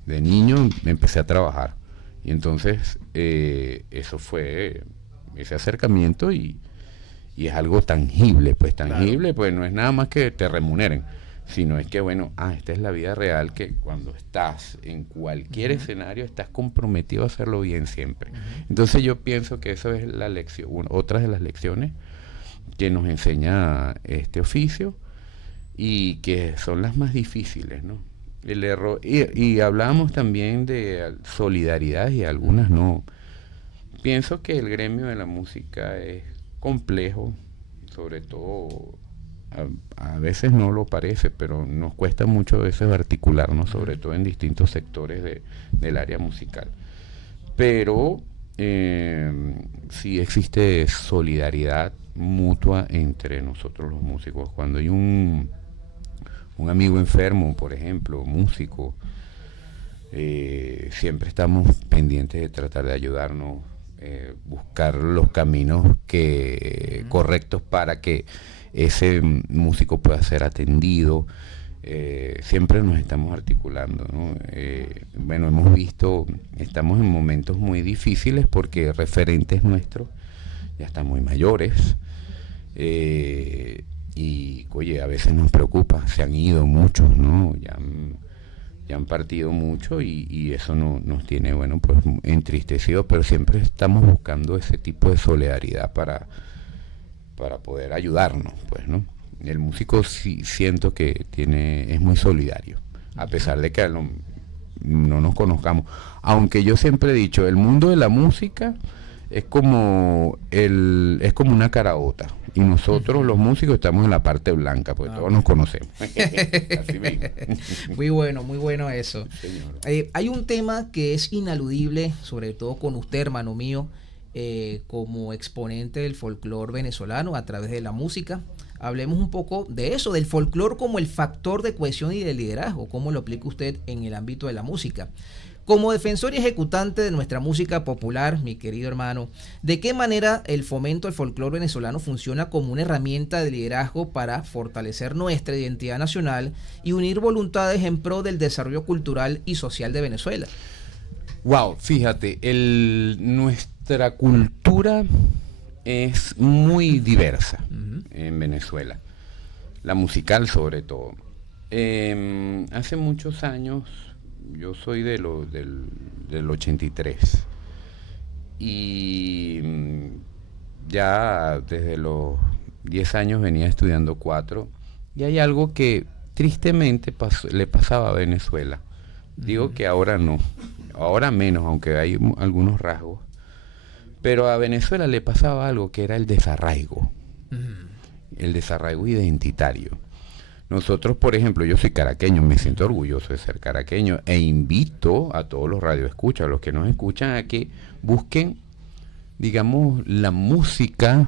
De niño empecé a trabajar, y entonces eso fue ese acercamiento, y es algo tangible, pues tangible, claro. Pues no es nada más que te remuneren, sino es que, bueno, esta es la vida real, que cuando estás en cualquier escenario estás comprometido a hacerlo bien siempre. Entonces yo pienso que eso es la lección, otra de las lecciones que nos enseña este oficio, y que son las más difíciles, ¿no? El error, y hablábamos también de solidaridad, y algunas no. Pienso que el gremio de la música es complejo, sobre todo a veces no lo parece, pero nos cuesta mucho a veces articularnos, sobre todo en distintos sectores del área musical. Pero sí existe solidaridad mutua entre nosotros los músicos. Cuando hay un amigo enfermo, por ejemplo, músico, siempre estamos pendientes de tratar de ayudarnos, buscar los caminos correctos para que ese músico pueda ser atendido. Siempre nos estamos articulando, ¿no? Bueno, hemos visto, estamos en momentos muy difíciles porque referentes nuestros ya están muy mayores, y oye, a veces nos preocupa, se han ido muchos, ¿no? Ya han partido mucho y eso nos tiene, bueno, pues entristecidos, pero siempre estamos buscando ese tipo de solidaridad para poder ayudarnos, pues, ¿no? El músico sí siento que es muy solidario, a pesar de que no nos conozcamos. Aunque yo siempre he dicho, el mundo de la música es como una caraota, y nosotros los músicos estamos en la parte blanca, porque todos nos conocemos. Así mismo. Muy bueno eso. Hay un tema que es inaludible, sobre todo con usted, hermano mío, como exponente del folclore venezolano a través de la música. Hablemos un poco de eso, del folclore como el factor de cohesión y de liderazgo. ¿Cómo lo aplica usted en el ámbito de la música? Como defensor y ejecutante de nuestra música popular, mi querido hermano, ¿de qué manera el fomento del folclore venezolano funciona como una herramienta de liderazgo para fortalecer nuestra identidad nacional y unir voluntades en pro del desarrollo cultural y social de Venezuela? Wow, fíjate, nuestra cultura es muy diversa en Venezuela, la musical sobre todo. Hace muchos años, yo soy del 83, y ya desde los 10 años venía estudiando 4, y hay algo que tristemente le pasaba a Venezuela. Digo que ahora no, ahora menos, aunque hay algunos rasgos, pero a Venezuela le pasaba algo que era el desarraigo, el desarraigo identitario. Nosotros, por ejemplo, yo soy caraqueño, me siento orgulloso de ser caraqueño, e invito a todos los radioescuchas, a los que nos escuchan, a que busquen, digamos, la música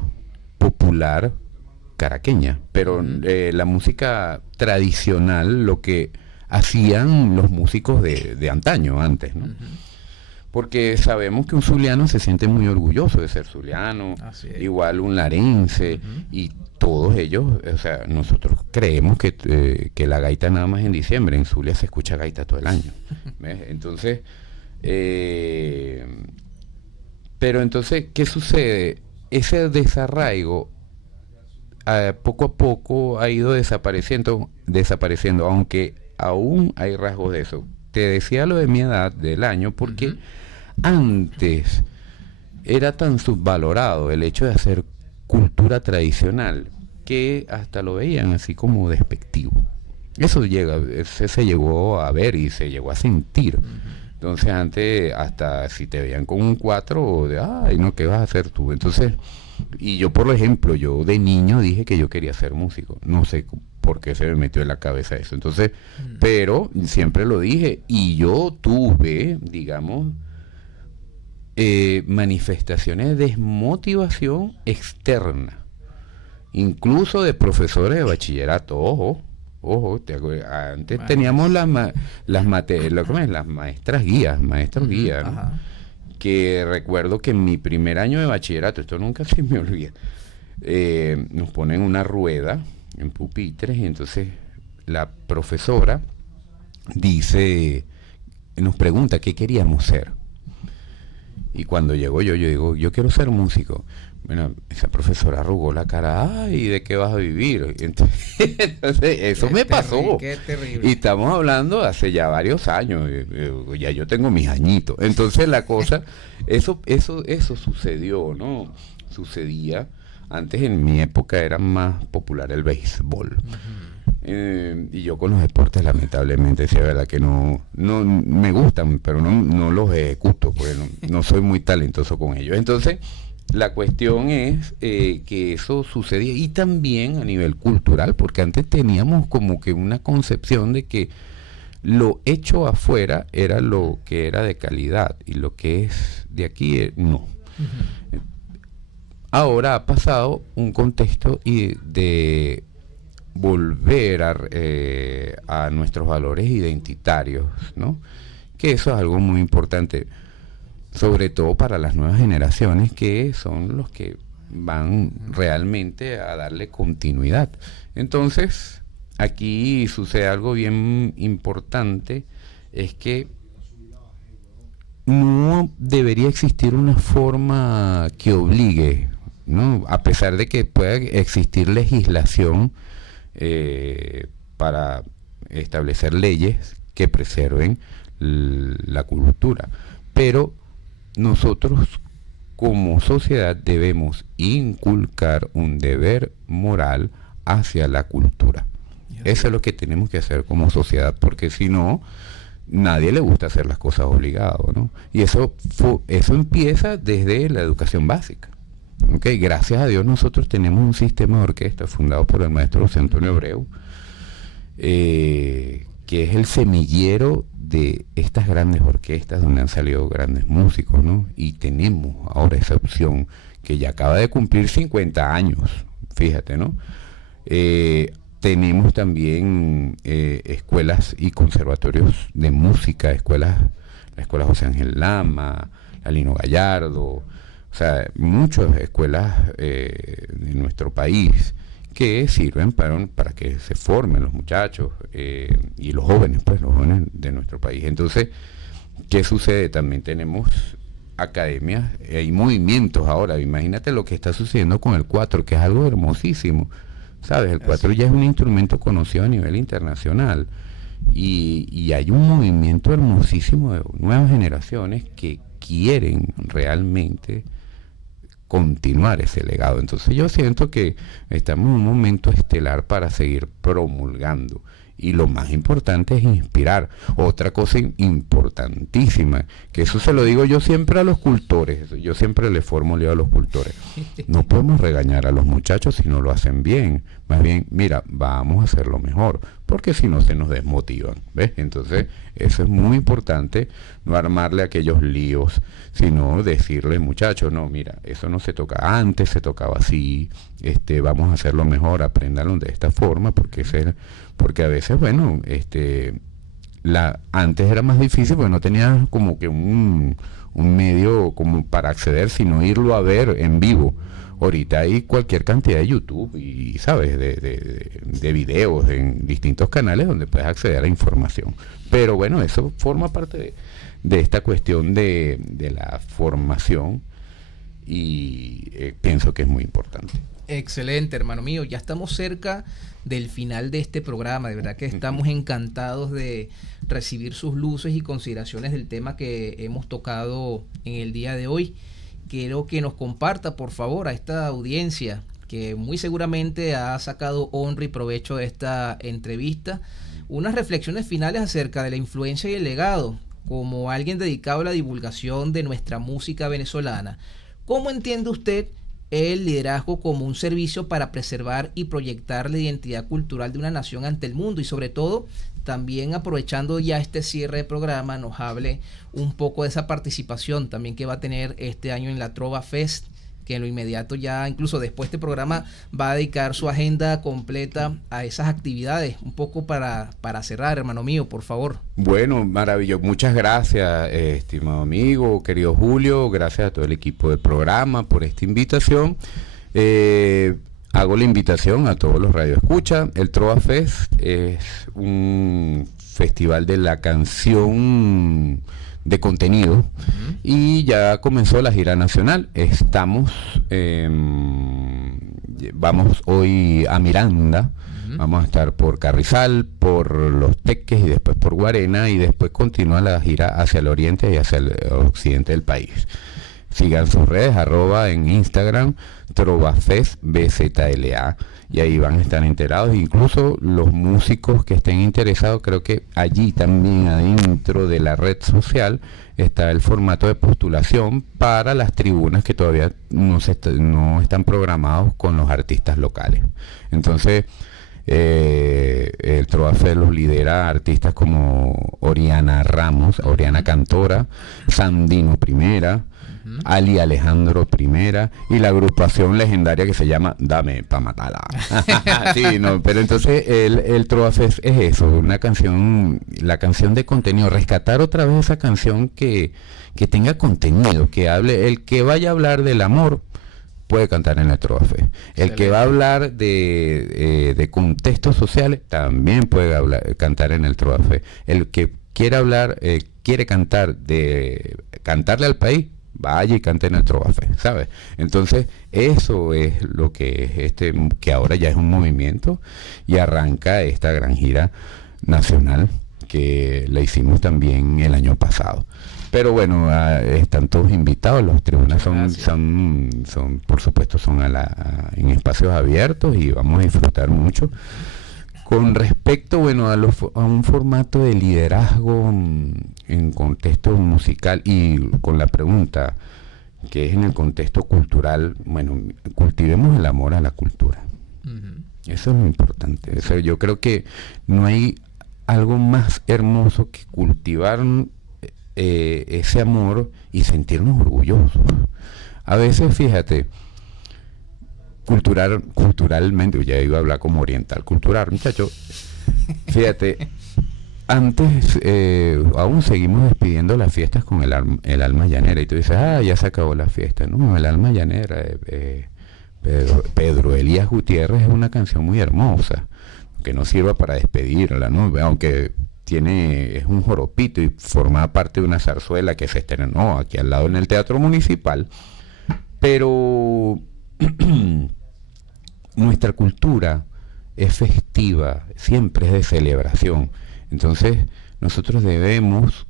popular caraqueña, pero la música tradicional, lo que hacían los músicos de antaño, antes, ¿no? Porque sabemos que un zuliano se siente muy orgulloso de ser zuliano, igual un larense, y todos ellos, o sea, nosotros creemos que la gaita nada más en diciembre, en Zulia se escucha gaita todo el año, ¿ves? Entonces, pero entonces, ¿qué sucede? Ese desarraigo poco a poco ha ido desapareciendo, aunque aún hay rasgos de eso. Te decía lo de mi edad, del año, porque antes era tan subvalorado el hecho de hacer cultura tradicional que hasta lo veían así como despectivo. Eso se llegó a ver y se llegó a sentir. Entonces antes, hasta si te veían con un 4, ay, no, ¿qué vas a hacer tú? Entonces, y yo, por ejemplo, yo de niño dije que yo quería ser músico. No sé por qué se me metió en la cabeza eso. Entonces, pero siempre lo dije, y yo tuve, digamos, manifestaciones de desmotivación externa, incluso de profesores de bachillerato. Ojo, antes teníamos las maestras guías, maestros guías, ¿no? Que recuerdo que en mi primer año de bachillerato, esto nunca se me olvida, nos ponen una rueda en pupitres, y entonces la profesora nos pregunta qué queríamos ser. Y cuando llego yo digo, yo quiero ser músico. Bueno, esa profesora arrugó la cara, ay, ¿de qué vas a vivir? Entonces eso me pasó. Qué terrible. Y estamos hablando hace ya varios años, ya yo tengo mis añitos. Entonces la cosa, eso sucedió, ¿no? Sucedía. Antes, en mi época, era más popular el béisbol. Y yo con los deportes, lamentablemente, sí, es verdad que no me gustan, pero no los ejecuto, porque no soy muy talentoso con ellos. Entonces, la cuestión es que eso sucedía, y también a nivel cultural, porque antes teníamos como que una concepción de que lo hecho afuera era lo que era de calidad y lo que es de aquí no. Ahora ha pasado un contexto de volver a nuestros valores identitarios, ¿no? Que eso es algo muy importante, sobre todo para las nuevas generaciones, que son los que van realmente a darle continuidad. Entonces, aquí sucede algo bien importante, es que no debería existir una forma que obligue, ¿no? A pesar de que pueda existir legislación para establecer leyes que preserven la cultura, pero nosotros como sociedad debemos inculcar un deber moral hacia la cultura. Eso es lo que tenemos que hacer como sociedad, porque si no, nadie le gusta hacer las cosas obligado, ¿no? Y eso empieza desde la educación básica. Okay, gracias a Dios nosotros tenemos un sistema de orquesta fundado por el maestro José Antonio Abreu, que es el semillero de estas grandes orquestas donde han salido grandes músicos, ¿no? Y tenemos ahora esa opción que ya acaba de cumplir 50 años, fíjate, ¿no? Tenemos también escuelas y conservatorios de música, la escuela José Ángel Lama, la Lino Gallardo, o sea, muchas escuelas de nuestro país que sirven para que se formen los muchachos y los jóvenes, pues los jóvenes de nuestro país. Entonces, ¿qué sucede? También tenemos academias, hay movimientos ahora. Imagínate lo que está sucediendo con el 4, que es algo hermosísimo, ¿sabes? El 4 ya es un instrumento conocido a nivel internacional y hay un movimiento hermosísimo de nuevas generaciones que quieren realmente continuar ese legado. Entonces yo siento que estamos en un momento estelar para seguir promulgando, y lo más importante es inspirar. Otra cosa importantísima, que eso se lo digo yo siempre a los cultores, yo siempre le formulo a los cultores, no podemos regañar a los muchachos si no lo hacen bien, más bien, mira, vamos a hacerlo mejor, porque si no se nos desmotivan, ¿ves? Entonces eso es muy importante, no armarle aquellos líos, sino decirle, muchachos, no, mira, eso no se toca, antes se tocaba así, vamos a hacerlo mejor, apréndanlo de esta forma, porque a veces, bueno, antes era más difícil porque no tenías como que un medio como para acceder, sino irlo a ver en vivo. Ahorita hay cualquier cantidad de YouTube y, ¿sabes?, de videos en distintos canales donde puedes acceder a la información. Pero bueno, eso forma parte de esta cuestión de la formación y pienso que es muy importante. Excelente, hermano mío. Ya estamos cerca del final de este programa. De verdad que estamos encantados de recibir sus luces y consideraciones del tema que hemos tocado en el día de hoy. Quiero que nos comparta, por favor, a esta audiencia que muy seguramente ha sacado honra y provecho de esta entrevista, unas reflexiones finales acerca de la influencia y el legado como alguien dedicado a la divulgación de nuestra música venezolana. ¿Cómo entiende usted el liderazgo como un servicio para preservar y proyectar la identidad cultural de una nación ante el mundo? Y sobre todo, también aprovechando ya este cierre de programa, nos hable un poco de esa participación también que va a tener este año en la Trova Fest, que en lo inmediato ya, incluso después de este programa, va a dedicar su agenda completa a esas actividades. Un poco para cerrar, hermano mío, por favor. Bueno, maravilloso. Muchas gracias, estimado amigo, querido Julio. Gracias a todo el equipo del programa por esta invitación. Hago la invitación a todos los radioescuchas. El Trova Fest es un festival de la canción de contenido y ya comenzó la gira nacional. Vamos hoy a Miranda, vamos a estar por Carrizal, por Los Teques y después por Guarena, y después continúa la gira hacia el oriente y hacia el occidente del país. sigan sus redes, en Instagram, TrovaFestBZLA, y ahí van a estar enterados. Incluso los músicos que estén interesados, creo que allí también adentro de la red social está el formato de postulación para las tribunas que todavía no están programados con los artistas locales. Entonces, el TrovaFest los lidera artistas como Oriana Ramos, Oriana Cantora, Sandino Primera, Ali Alejandro Primera, y la agrupación legendaria que se llama Dame pa' Matarla. Sí, no, pero entonces el TrovaFest es eso, una canción, la canción de contenido, rescatar otra vez esa canción que tenga contenido, que hable, el que vaya a hablar del amor puede cantar en el TrovaFest. El que va a hablar de contextos sociales también puede cantar en el TrovaFest. El que quiere hablar, quiere cantarle al país, vaya y cante en el TrovaFest, ¿sabes? Entonces, eso es lo que es que ahora ya es un movimiento, y arranca esta gran gira nacional que la hicimos también el año pasado. Pero bueno, están todos invitados, los tribunas son por supuesto, son en espacios abiertos, y vamos a disfrutar mucho. Con respecto, bueno, a un formato de liderazgo en contexto musical, y con la pregunta que es en el contexto cultural, bueno, cultivemos el amor a la cultura. Eso es lo importante. O sea, yo creo que no hay algo más hermoso que cultivar ese amor y sentirnos orgullosos. A veces, fíjate, culturalmente, ya iba a hablar como oriental, cultural, muchachos, fíjate, antes aún seguimos despidiendo las fiestas con el alma llanera, y tú dices, ya se acabó la fiesta. No, el alma llanera, Pedro Elías Gutiérrez, es una canción muy hermosa, que no sirva para despedirla, ¿no? Aunque es un joropito y forma parte de una zarzuela que se estrenó aquí al lado en el Teatro Municipal, pero nuestra cultura es festiva, siempre es de celebración. Entonces nosotros debemos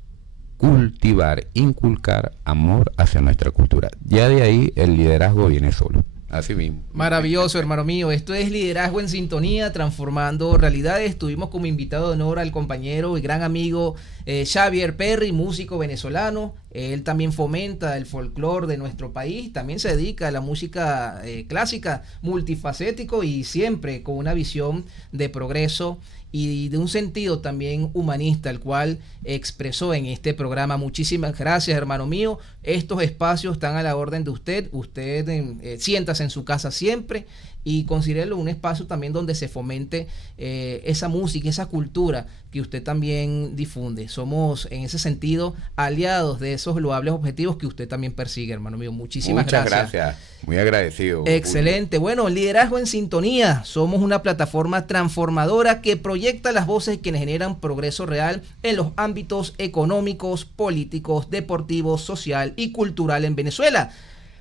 cultivar, inculcar amor hacia nuestra cultura. Ya de ahí el liderazgo viene solo. Así mismo. Maravilloso, hermano mío. Esto es Liderazgo en Sintonía, transformando realidades. Tuvimos como invitado de honor al compañero y gran amigo Xavier Perry, músico venezolano. Él también fomenta el folclore de nuestro país. También se dedica a la música clásica, multifacético, y siempre con una visión de progreso y de un sentido también humanista, el cual expresó en este programa. Muchísimas gracias, hermano mío. Estos espacios están a la orden de usted. Usted siéntase en su casa siempre, y considérelo un espacio también donde se fomente esa música, esa cultura que usted también difunde. Somos en ese sentido aliados de esos loables objetivos que usted también persigue, hermano mío. Muchas gracias. Muy agradecido. Excelente. Bueno, Liderazgo en Sintonía. Somos una plataforma transformadora que proyecta las voces que generan progreso real en los ámbitos económicos, políticos, deportivos, social y cultural en Venezuela,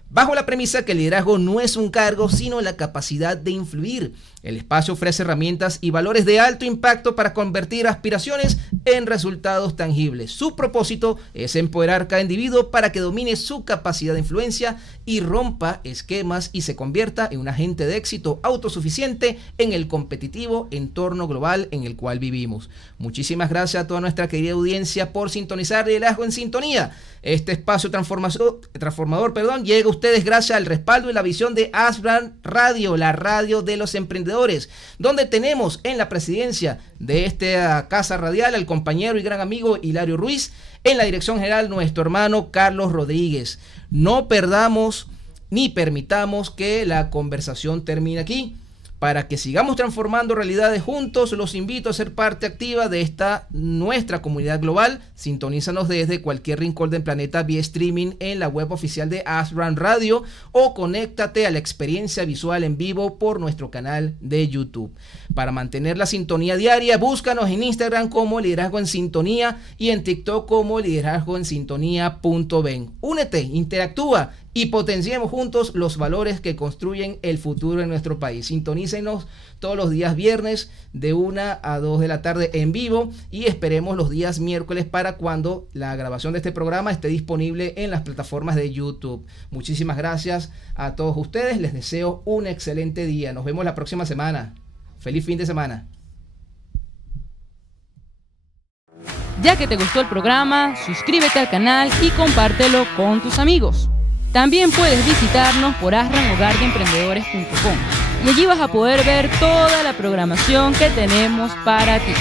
bajo la premisa que el liderazgo no es un cargo, sino la capacidad de influir. El espacio ofrece herramientas y valores de alto impacto para convertir aspiraciones en resultados tangibles. Su propósito es empoderar a cada individuo para que domine su capacidad de influencia y rompa esquemas y se convierta en un agente de éxito autosuficiente en el competitivo entorno global en el cual vivimos. Muchísimas gracias a toda nuestra querida audiencia por sintonizar Liderazgo en Sintonía. Este espacio transformador, llega a ustedes gracias al respaldo y la visión de Ashbrand Radio, la radio de los emprendedores, donde tenemos en la presidencia de esta casa radial al compañero y gran amigo Hilario Ruiz, en la dirección general nuestro hermano Carlos Rodríguez. No perdamos ni permitamos que la conversación termine aquí. Para que sigamos transformando realidades juntos, los invito a ser parte activa de esta nuestra comunidad global. Sintonízanos desde cualquier rincón del planeta vía streaming en la web oficial de Ashbrand Radio, o conéctate a la experiencia visual en vivo por nuestro canal de YouTube. Para mantener la sintonía diaria, búscanos en Instagram como Liderazgo en Sintonía y en TikTok como liderazgoensintonía.ven. Únete, interactúa, y potenciemos juntos los valores que construyen el futuro de nuestro país. Sintonícenos todos los días viernes de 1 a 2 de la tarde en vivo y esperemos los días miércoles para cuando la grabación de este programa esté disponible en las plataformas de YouTube. Muchísimas gracias a todos ustedes. Les deseo un excelente día. Nos vemos la próxima semana. Feliz fin de semana. Ya que te gustó el programa, suscríbete al canal y compártelo con tus amigos. También puedes visitarnos por asranhogardeemprendedores.com y allí vas a poder ver toda la programación que tenemos para ti.